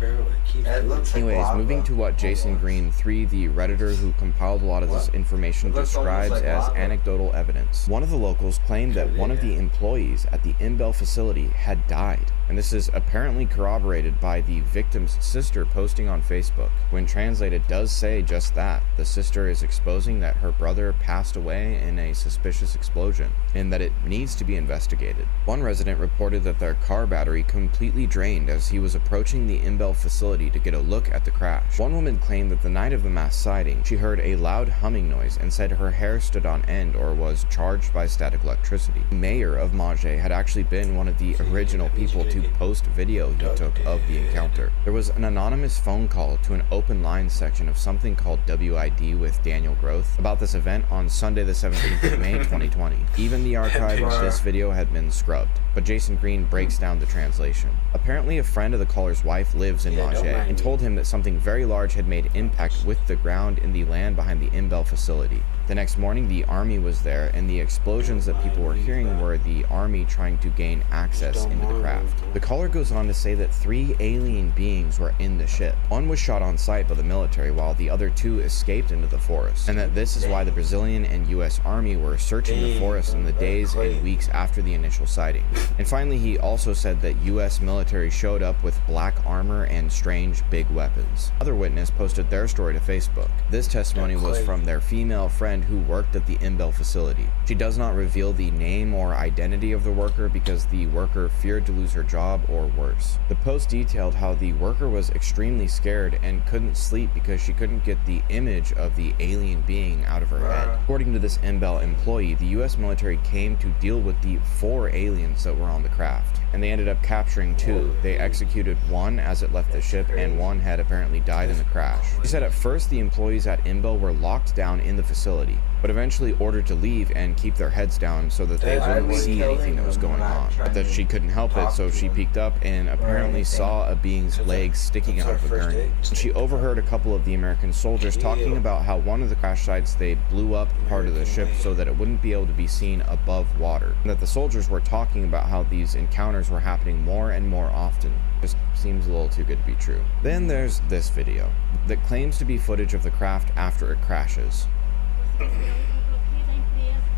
Bro, it keeps That looks like Anyways, lava. moving to what Jason Green 3, the Redditor who compiled a lot of this information, It looks almost describes like as lava. anecdotal evidence. One of the locals claimed that one of the employees at the I.G.E.B facility had died. And this is apparently corroborated by the victim's sister posting on Facebook. When translated, does say just that. The sister is exposing that her brother passed away in a suspicious explosion and that it needs to be investigated. One resident reported that their car battery completely drained as he was approaching the I.G.E.B facility to get a look at the crash. One woman claimed that the night of the mass sighting, she heard a loud humming noise and said her hair stood on end or was charged by static electricity. The mayor of I.G.E.B had actually been one of the original people to post video he took of the encounter. There was an anonymous phone call to an open line section of something called WID with Daniel Groth about this event on Sunday the 17th of May 2020. Even the archive of this video had been scrubbed, but Jason Green breaks down the translation. Apparently a friend of the caller's wife lives in I.G.E.B and told him that something very large had made impact with the ground in the land behind the I.G.E.B facility. The next morning, the army was there, and the explosions that people were hearing were the army trying to gain access into the craft. The caller goes on to say that 3 alien beings were in the ship. One was shot on sight by the military, while the other 2 escaped into the forest, and that this is why the Brazilian and U.S. Army were searching the forest in the days and weeks after the initial sighting. And finally, he also said that U.S. military showed up with black armor and strange big weapons. Another witness posted their story to Facebook. This testimony was from their female friend who worked at the I.G.E.B facility. She does not reveal the name or identity of the worker because the worker feared to lose her job or worse. The post detailed how the worker was extremely scared and couldn't sleep because she couldn't get the image of the alien being out of her head. According to this I.G.E.B employee, the U.S. military came to deal with the 4 aliens that were on the craft, and they ended up capturing 2. They executed 1 as it left the ship, and 1 had apparently died in the crash. She said at first the employees at I.G.E.B were locked down in the facility, but eventually ordered to leave and keep their heads down so that they wouldn't see anything that was going on. But that she couldn't help it, so she peeked up and apparently saw a being's legs sticking out of a gurney. She overheard a couple of the American soldiers talking about how one of the crash sites they blew up part of the ship so that it wouldn't be able to be seen above water, and that the soldiers were talking about how these encounters were happening more and more often. Just seems a little too good to be true. Then there's this video that claims to be footage of the craft after it crashes.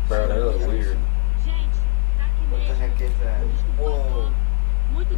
Bro, that looks weird. What the heck is that? Whoa. What the?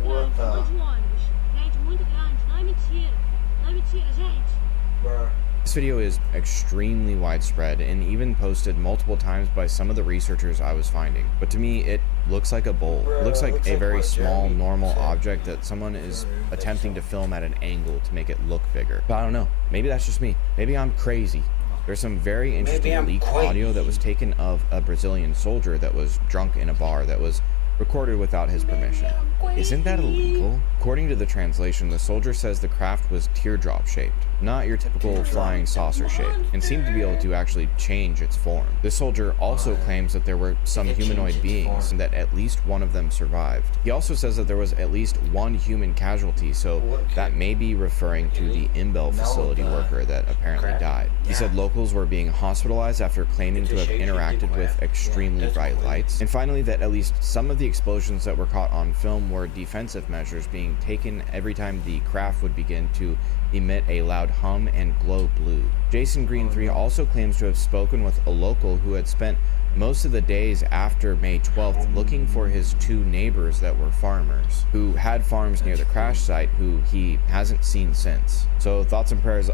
Bro. This video is extremely widespread and even posted multiple times by some of the researchers I was finding. But to me, it looks like a bowl. It looks like a very small, normal object that someone is attempting to film at an angle to make it look bigger. But I don't know. Maybe that's just me. Maybe I'm crazy. There's some very interesting leaked audio that was taken of a Brazilian soldier that was drunk in a bar that was recorded without his permission. Isn't that illegal? According to the translation, the soldier says the craft was teardrop shaped, not your typical flying saucer shape, and seemed to be able to actually change its form. This soldier also claims that there were some humanoid beings and that at least one of them survived. He also says that there was at least 1 human casualty, so that may be referring to the I.G.E.B facility worker that apparently died. He said locals were being hospitalized after claiming to have interacted with extremely bright lights. And finally, that at least some of the explosions that were caught on film were defensive measures being taken every time the craft would begin to emit a loud hum and glow blue. Jason Green 3 also claims to have spoken with a local who had spent most of the days after May 12th looking for his 2 neighbors that were farmers, who had farms near the crash site, who he hasn't seen since. So thoughts and prayers.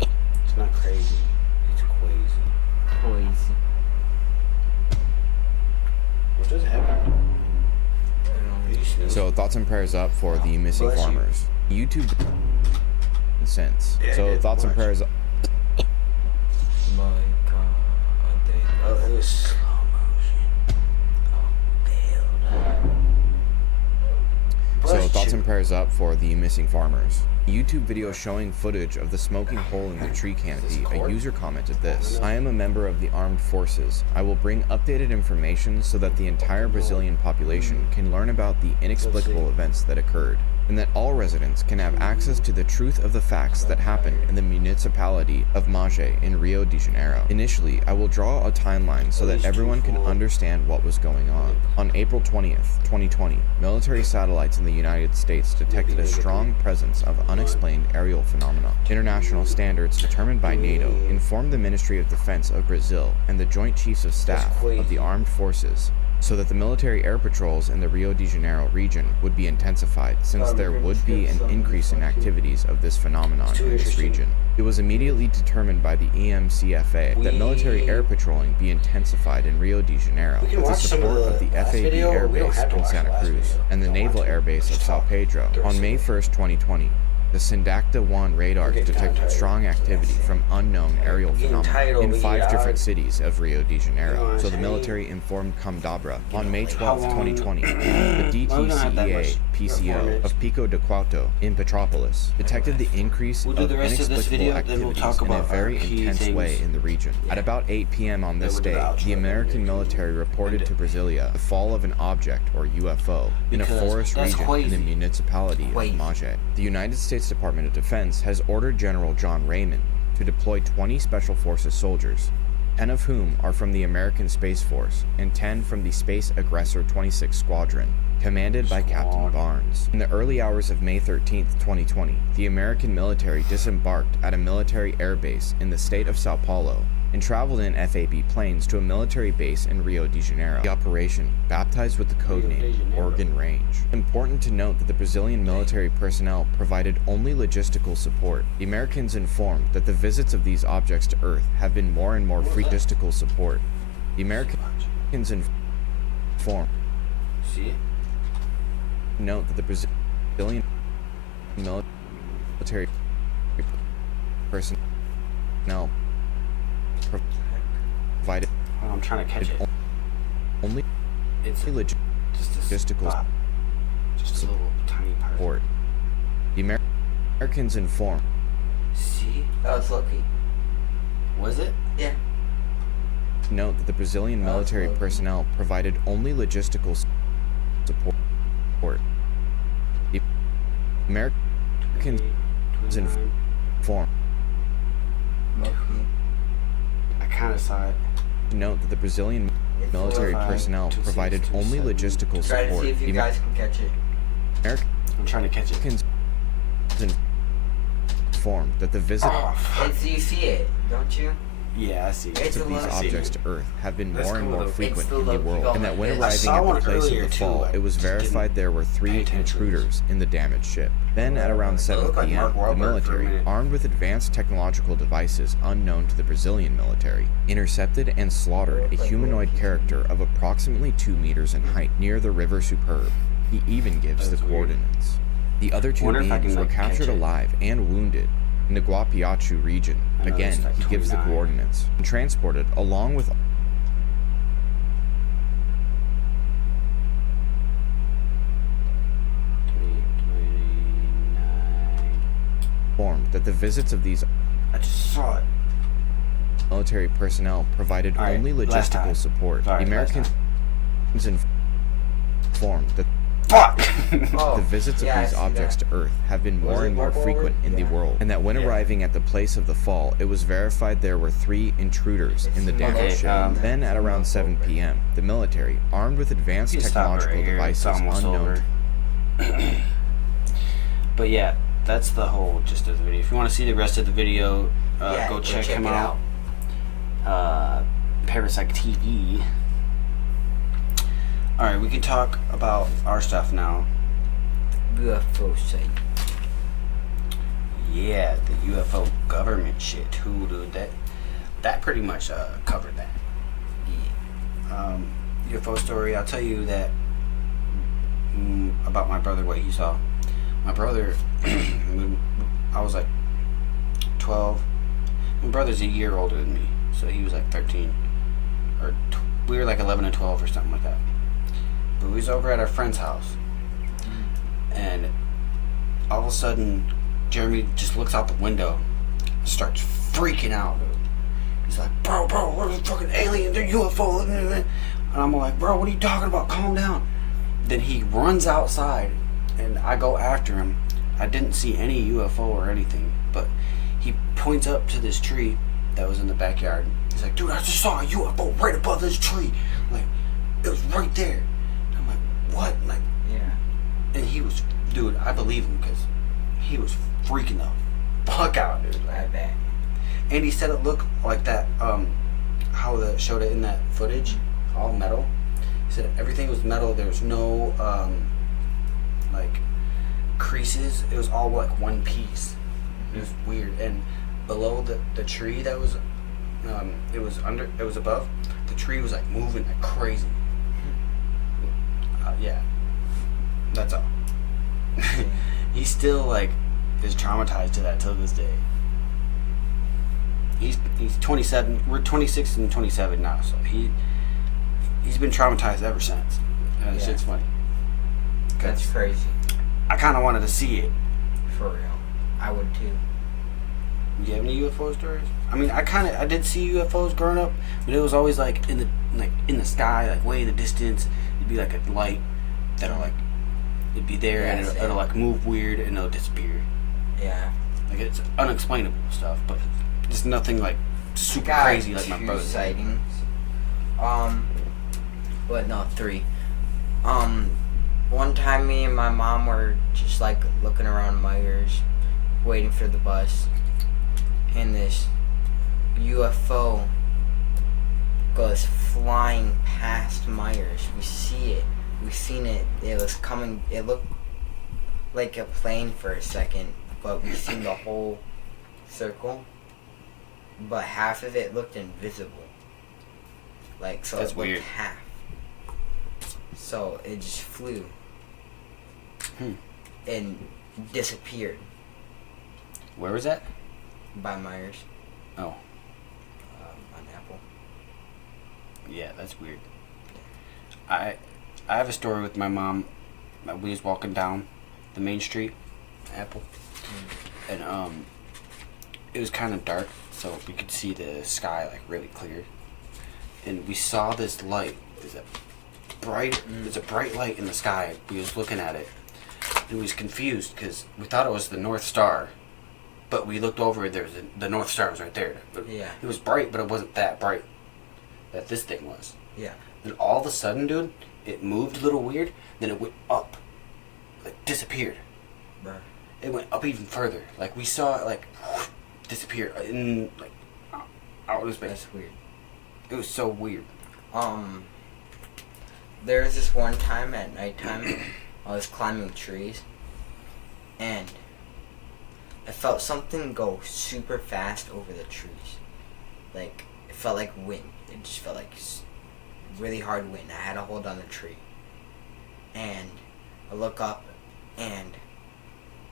It's not crazy. It's crazy. What just happened? So thoughts and prayers up for the missing farmers. YouTube since. So thoughts and prayers up. My God. Oh, it was slow motion. So thoughts and prayers up for the missing farmers. YouTube video showing footage of the smoking hole in the tree canopy, a user commented this: "I am a member of the armed forces. I will bring updated information so that the entire Brazilian population can learn about the inexplicable events that occurred, and that all residents can have access to the truth of the facts that happened in the municipality of I.G.E.B in Rio de Janeiro. Initially, I will draw a timeline so that everyone can understand what was going on. On April 20th, 2020, military satellites in the United States detected a strong presence of unexplained aerial phenomena. International standards determined by NATO informed the Ministry of Defense of Brazil and the Joint Chiefs of Staff of the Armed Forces so that the military air patrols in the Rio de Janeiro region would be intensified, since there would be an increase in activities of this phenomenon in this region. It was immediately determined by the EMCFA that military air patrolling be intensified in Rio de Janeiro with the support of the FAB Air Base in Santa Cruz and the Naval Air Base of Sao Pedro. On May 1st, 2020, the Sindacta 1 radar detected strong activity from unknown aerial phenomena in 5 different cities of Rio de Janeiro, so the military informed Comdabra. On May 12, 2020, the DTCEA PCO of Pico de Cuauhto in Petropolis detected the increase of inexplicable activities in a very intense way in the region. At about 8 p.m. on this day, the American military reported to Brasilia the fall of an object, or UFO, in a forest region in the municipality of Magé. The United States Department of Defense has ordered General John Raymond to deploy 20 Special Forces soldiers, 10 of whom are from the American Space Force and 10 from the Space Aggressor 26 Squadron, commanded by Captain Barnes. In the early hours of May 13, 2020, the American military disembarked at a military air base in the state of Sao Paulo and traveled in FAB planes to a military base in Rio de Janeiro. The operation, baptized with the codename Oregon Range. It's important to note that the Brazilian military personnel provided only logistical support. The Americans informed that the visits of these objects to Earth have been more and more free logistical support. The Americans informed. Note that the Brazilian military personnel provided I'm trying to catch it. Only It's logistical just a little tiny part. support. The Americans informed. See? That was lucky. Was it? Yeah. Note that the Brazilian military personnel provided only logistical support. The Americans informed. I kind of saw it. Note that the Brazilian military personnel provided only logistical Try to support. see if you The guys can catch it. I'm trying to catch it. Americans informed that the visit It's, you see it, don't you? Yeah, I see it. It's of these objects to Earth have been That's more and cool, more though. frequent It's the in the look you world, got and that when like arriving this. I at saw the one place of earlier, the too. fall, I it was just verified didn't there were pay 3 attention. intruders in the damaged ship. Then at around 7 looked like p.m., Mark the Wahlberg for a military, minute. armed with advanced technological devices unknown to the Brazilian military, intercepted and slaughtered a humanoid character of approximately 2 meters in height near the River Superb. He even gives the coordinates. The other 2 Wonder if I beings can, were like, catch captured it. alive and wounded in the Guapiachu region. I know Again, it's like he gives the 29. coordinates and transported along with informed that the visits of these I just saw it. military personnel provided All right, only last time. logistical support. Sorry, The Americans informed that Fuck! the visits of yeah, I these see objects that. to Earth have been more it and more Mark Wahlberg? frequent in the Yeah. world, and that when Yeah. arriving at the place of the fall, it was verified there were 3 intruders in the damaged Okay, ship. Then at around 7 p.m., the military, armed with advanced You can stop technological right here. It's devices almost unknown over. But yeah, that's the whole gist of the video. If you want to see the rest of the video, Yeah, go check him it out. Parasike TV. Alright, we can talk about our stuff now. UFO site. Yeah, the UFO government shit. Who dude, that pretty much covered that. UFO story. I'll tell you that about my brother, what he saw. My brother, when I was like 12. My brother's a year older than me, so he was like 13, or we were like 11 and 12 or something like that. But we was over at our friend's house, and all of a sudden, Jeremy just looks out the window, and starts freaking out, dude. He's like, bro, where's the fucking alien? They're UFO. And I'm like, bro, what are you talking about? Calm down. Then he runs outside, and I go after him. I didn't see any UFO or anything, but he points up to this tree that was in the backyard. He's like, dude, I just saw a UFO right above this tree. Like, it was right there. And I'm like, what? Like, Yeah. and he was, dude, I believe him because he was freaking the fuck out, dude. I bet. And he said it looked like that, how they showed it in that footage, all metal. He He said everything was metal. There was no like creases. It was all like one piece. It was weird. And below the tree that was it was above, the tree was like moving like crazy. Yeah, that's all. He still like is traumatized to that till this day. He's 27. We're 26 and 27 now, so he's been traumatized ever since. And it's just funny. That's crazy. I kind of wanted to see it. For real, I would too. Do you have any UFO stories? I mean, I did see UFOs growing up, but it was always like in the sky, like way in the distance. It'd be like a light that'll like it'd be there and it'll like move weird and it'll disappear. Yeah. Like it's unexplainable stuff, but it's nothing like super crazy like my brother. Sightings. But no, 3. One time me and my mom were just like looking around Myers, waiting for the bus, and this UFO goes flying past Myers. We see it. We seen it. It was coming. It looked like a plane for a second, but we seen the whole circle. But half of it looked invisible. Like, so that's it looked weird. half. So it just flew. And disappeared. Where was that? By Myers. Oh. On Apple. Yeah, that's weird. I have a story with my mom. We was walking down the main street, Apple, and it was kind of dark, so we could see the sky like really clear, and we saw this light. There's a bright light in the sky. We was looking at it, and we was confused because we thought it was the North Star, but we looked over. The North Star was right there. But yeah. It was bright, but it wasn't that bright that this thing was. Yeah. And all of a sudden, dude, it moved a little weird. Then it went up, like disappeared. Bruh. It went up even further. Like we saw it, like disappear in like out of space. That's weird. It was so weird. There was this one time at nighttime, I was climbing trees, and I felt something go super fast over the trees. Like, it felt like wind. It just felt like really hard wind. I had to hold on the tree. And I look up, and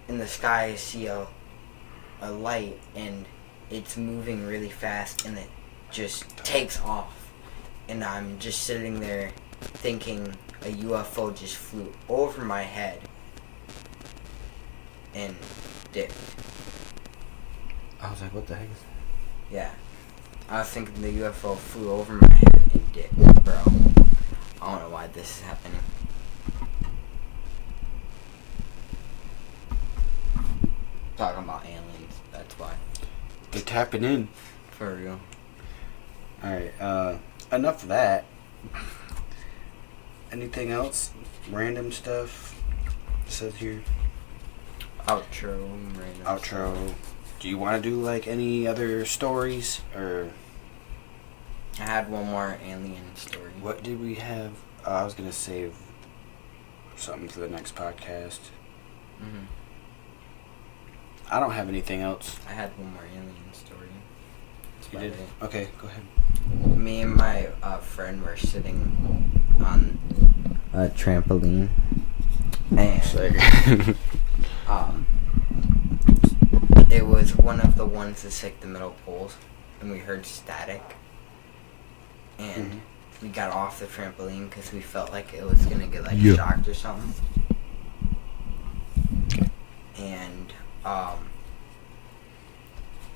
in the sky I see a light, and it's moving really fast, and it just takes off. And I'm just sitting there thinking a UFO just flew over my head and dipped. I was like, what the heck is that? Yeah. I was thinking the UFO flew over my head and dipped, bro. I don't know why this is happening. Talking about aliens, that's why. They're tapping in. For real. Alright, enough of that. Anything else? Random stuff? It says here. Outro. Random Outro. Do you want to do like any other stories or? I had one more alien story. What did we have? I was gonna save something for the next podcast. I don't have anything else. I had one more alien story. You did? Okay, go ahead. Me and my friend were sitting on a trampoline, and it was one of the ones that's like the middle poles, and we heard static, and we got off the trampoline because we felt like it was gonna get like shocked or something, and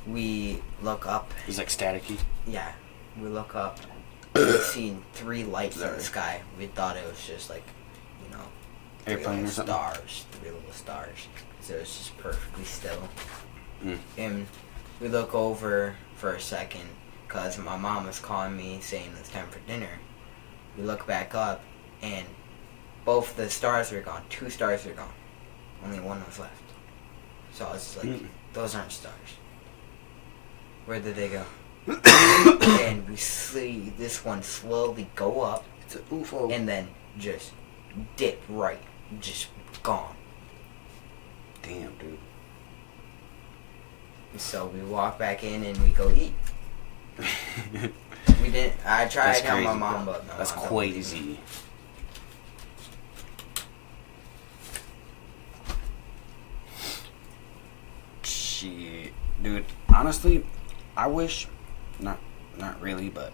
we look up. It was like staticky. Yeah, we look up. We seen 3 lights in the sky. We thought it was just like, you know, 3 airplane or something. stars, 3 little stars. So it was just perfectly still. And we look over for a second because my mom was calling me saying it's time for dinner. We look back up and both the stars were gone. 2 stars were gone. Only 1 was left. So I was like, those aren't stars. Where did they go? And we see this one slowly go up. It's an UFO. And then just dip right. Just gone. Damn, dude. So we walk back in and we go eat. We didn't. I tried to tell my mom, but no, that's I don't crazy. Shit, dude. Honestly, I wish, not really, but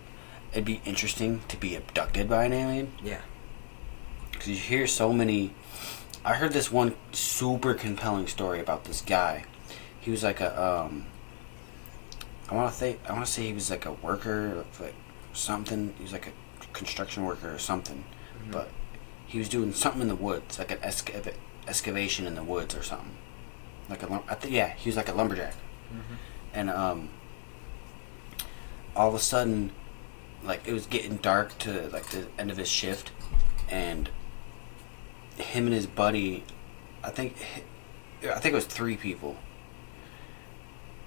it'd be interesting to be abducted by an alien. Yeah. Because you hear so many. I heard this one super compelling story about this guy. He was like a I want to say he was like a worker, like something. He was like a construction worker or something, but he was doing something in the woods, like an excavation in the woods or something. Like he was like a lumberjack, and all of a sudden, like it was getting dark to like the end of his shift, and him and his buddy, I think it was 3 people.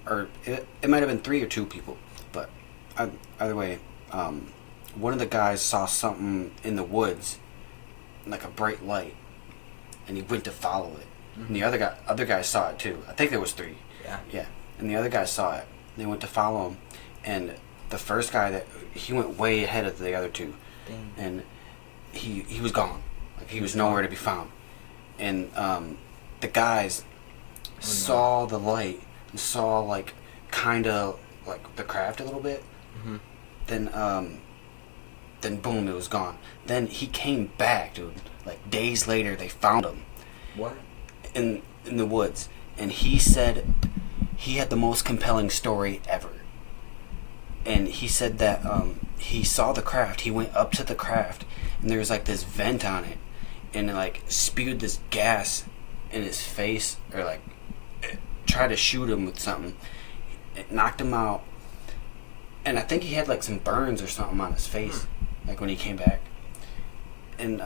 Or it might have been 3 or 2 people, but either way, one of the guys saw something in the woods, like a bright light, and he went to follow it. And the other guy saw it too. I think there was 3. Yeah. And the other guy saw it. They went to follow him, and the first guy he went way ahead of the other 2, and he was gone. Like he was nowhere to be found. And the guys saw the light. Saw like kind of like the craft a little bit, then boom, it was gone. Then he came back, dude. Like days later, they found him. What? In the woods, and he said he had the most compelling story ever. And he said that he saw the craft. He went up to the craft, and there was like this vent on it, and it like spewed this gas in his face, or like tried to shoot him with something. It knocked him out, and I think he had like some burns or something on his face, like when he came back. And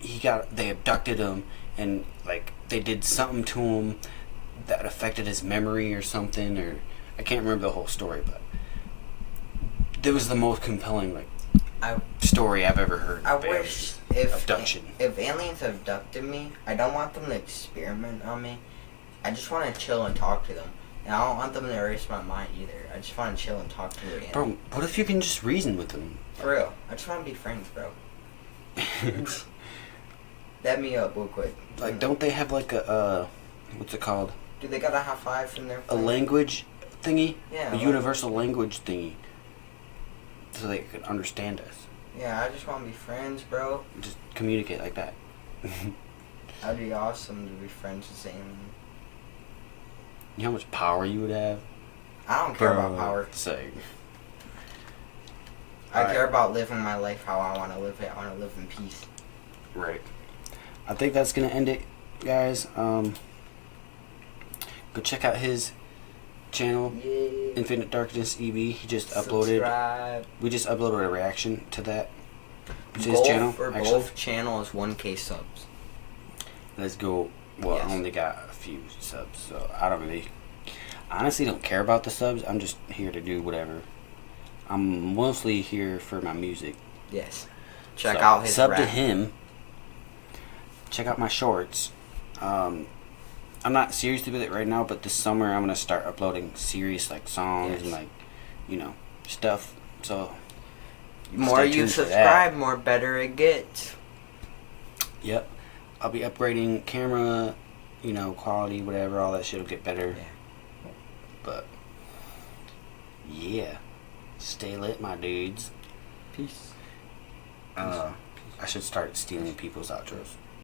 they abducted him, and like they did something to him that affected his memory or something, or I can't remember the whole story, but it was the most compelling story I've ever heard. I wish if abduction. If aliens abducted me, I don't want them to experiment on me. I just want to chill and talk to them. And I don't want them to erase my mind either. I just want to chill and talk to the alien. Bro, what if you can just reason with them? For real. I just want to be friends, bro. Dab me up real quick. Like, don't they have like a, what's it called? Do they got a high five from their A language thingy? Yeah. A universal language thingy. So they can understand us. Yeah, I just want to be friends, bro. Just communicate like that. That'd be awesome to be friends with alien. You know how much power you would have? I don't care about power. I care about living my life how I want to live it. I want to live in peace. Right. I think that's going to end it, guys. Go check out his channel, Infinite Darkness EB. He just uploaded. We just uploaded a reaction to that. To his channel, for actually. both channels, 1K subs. Let's go. Well, I only got a few subs, so I honestly don't care about the subs. I'm just here to do whatever. I'm mostly here for my music. Yes. Check out his sub rap. to him. Check out my shorts. I'm not serious with it right now, but this summer I'm gonna start uploading serious like songs and like, stuff. So more you subscribe, more better it gets. Yep. I'll be upgrading camera, quality, whatever, all that shit will get better. Yeah. But yeah. Stay lit, my dudes. Peace. I should start stealing people's outros.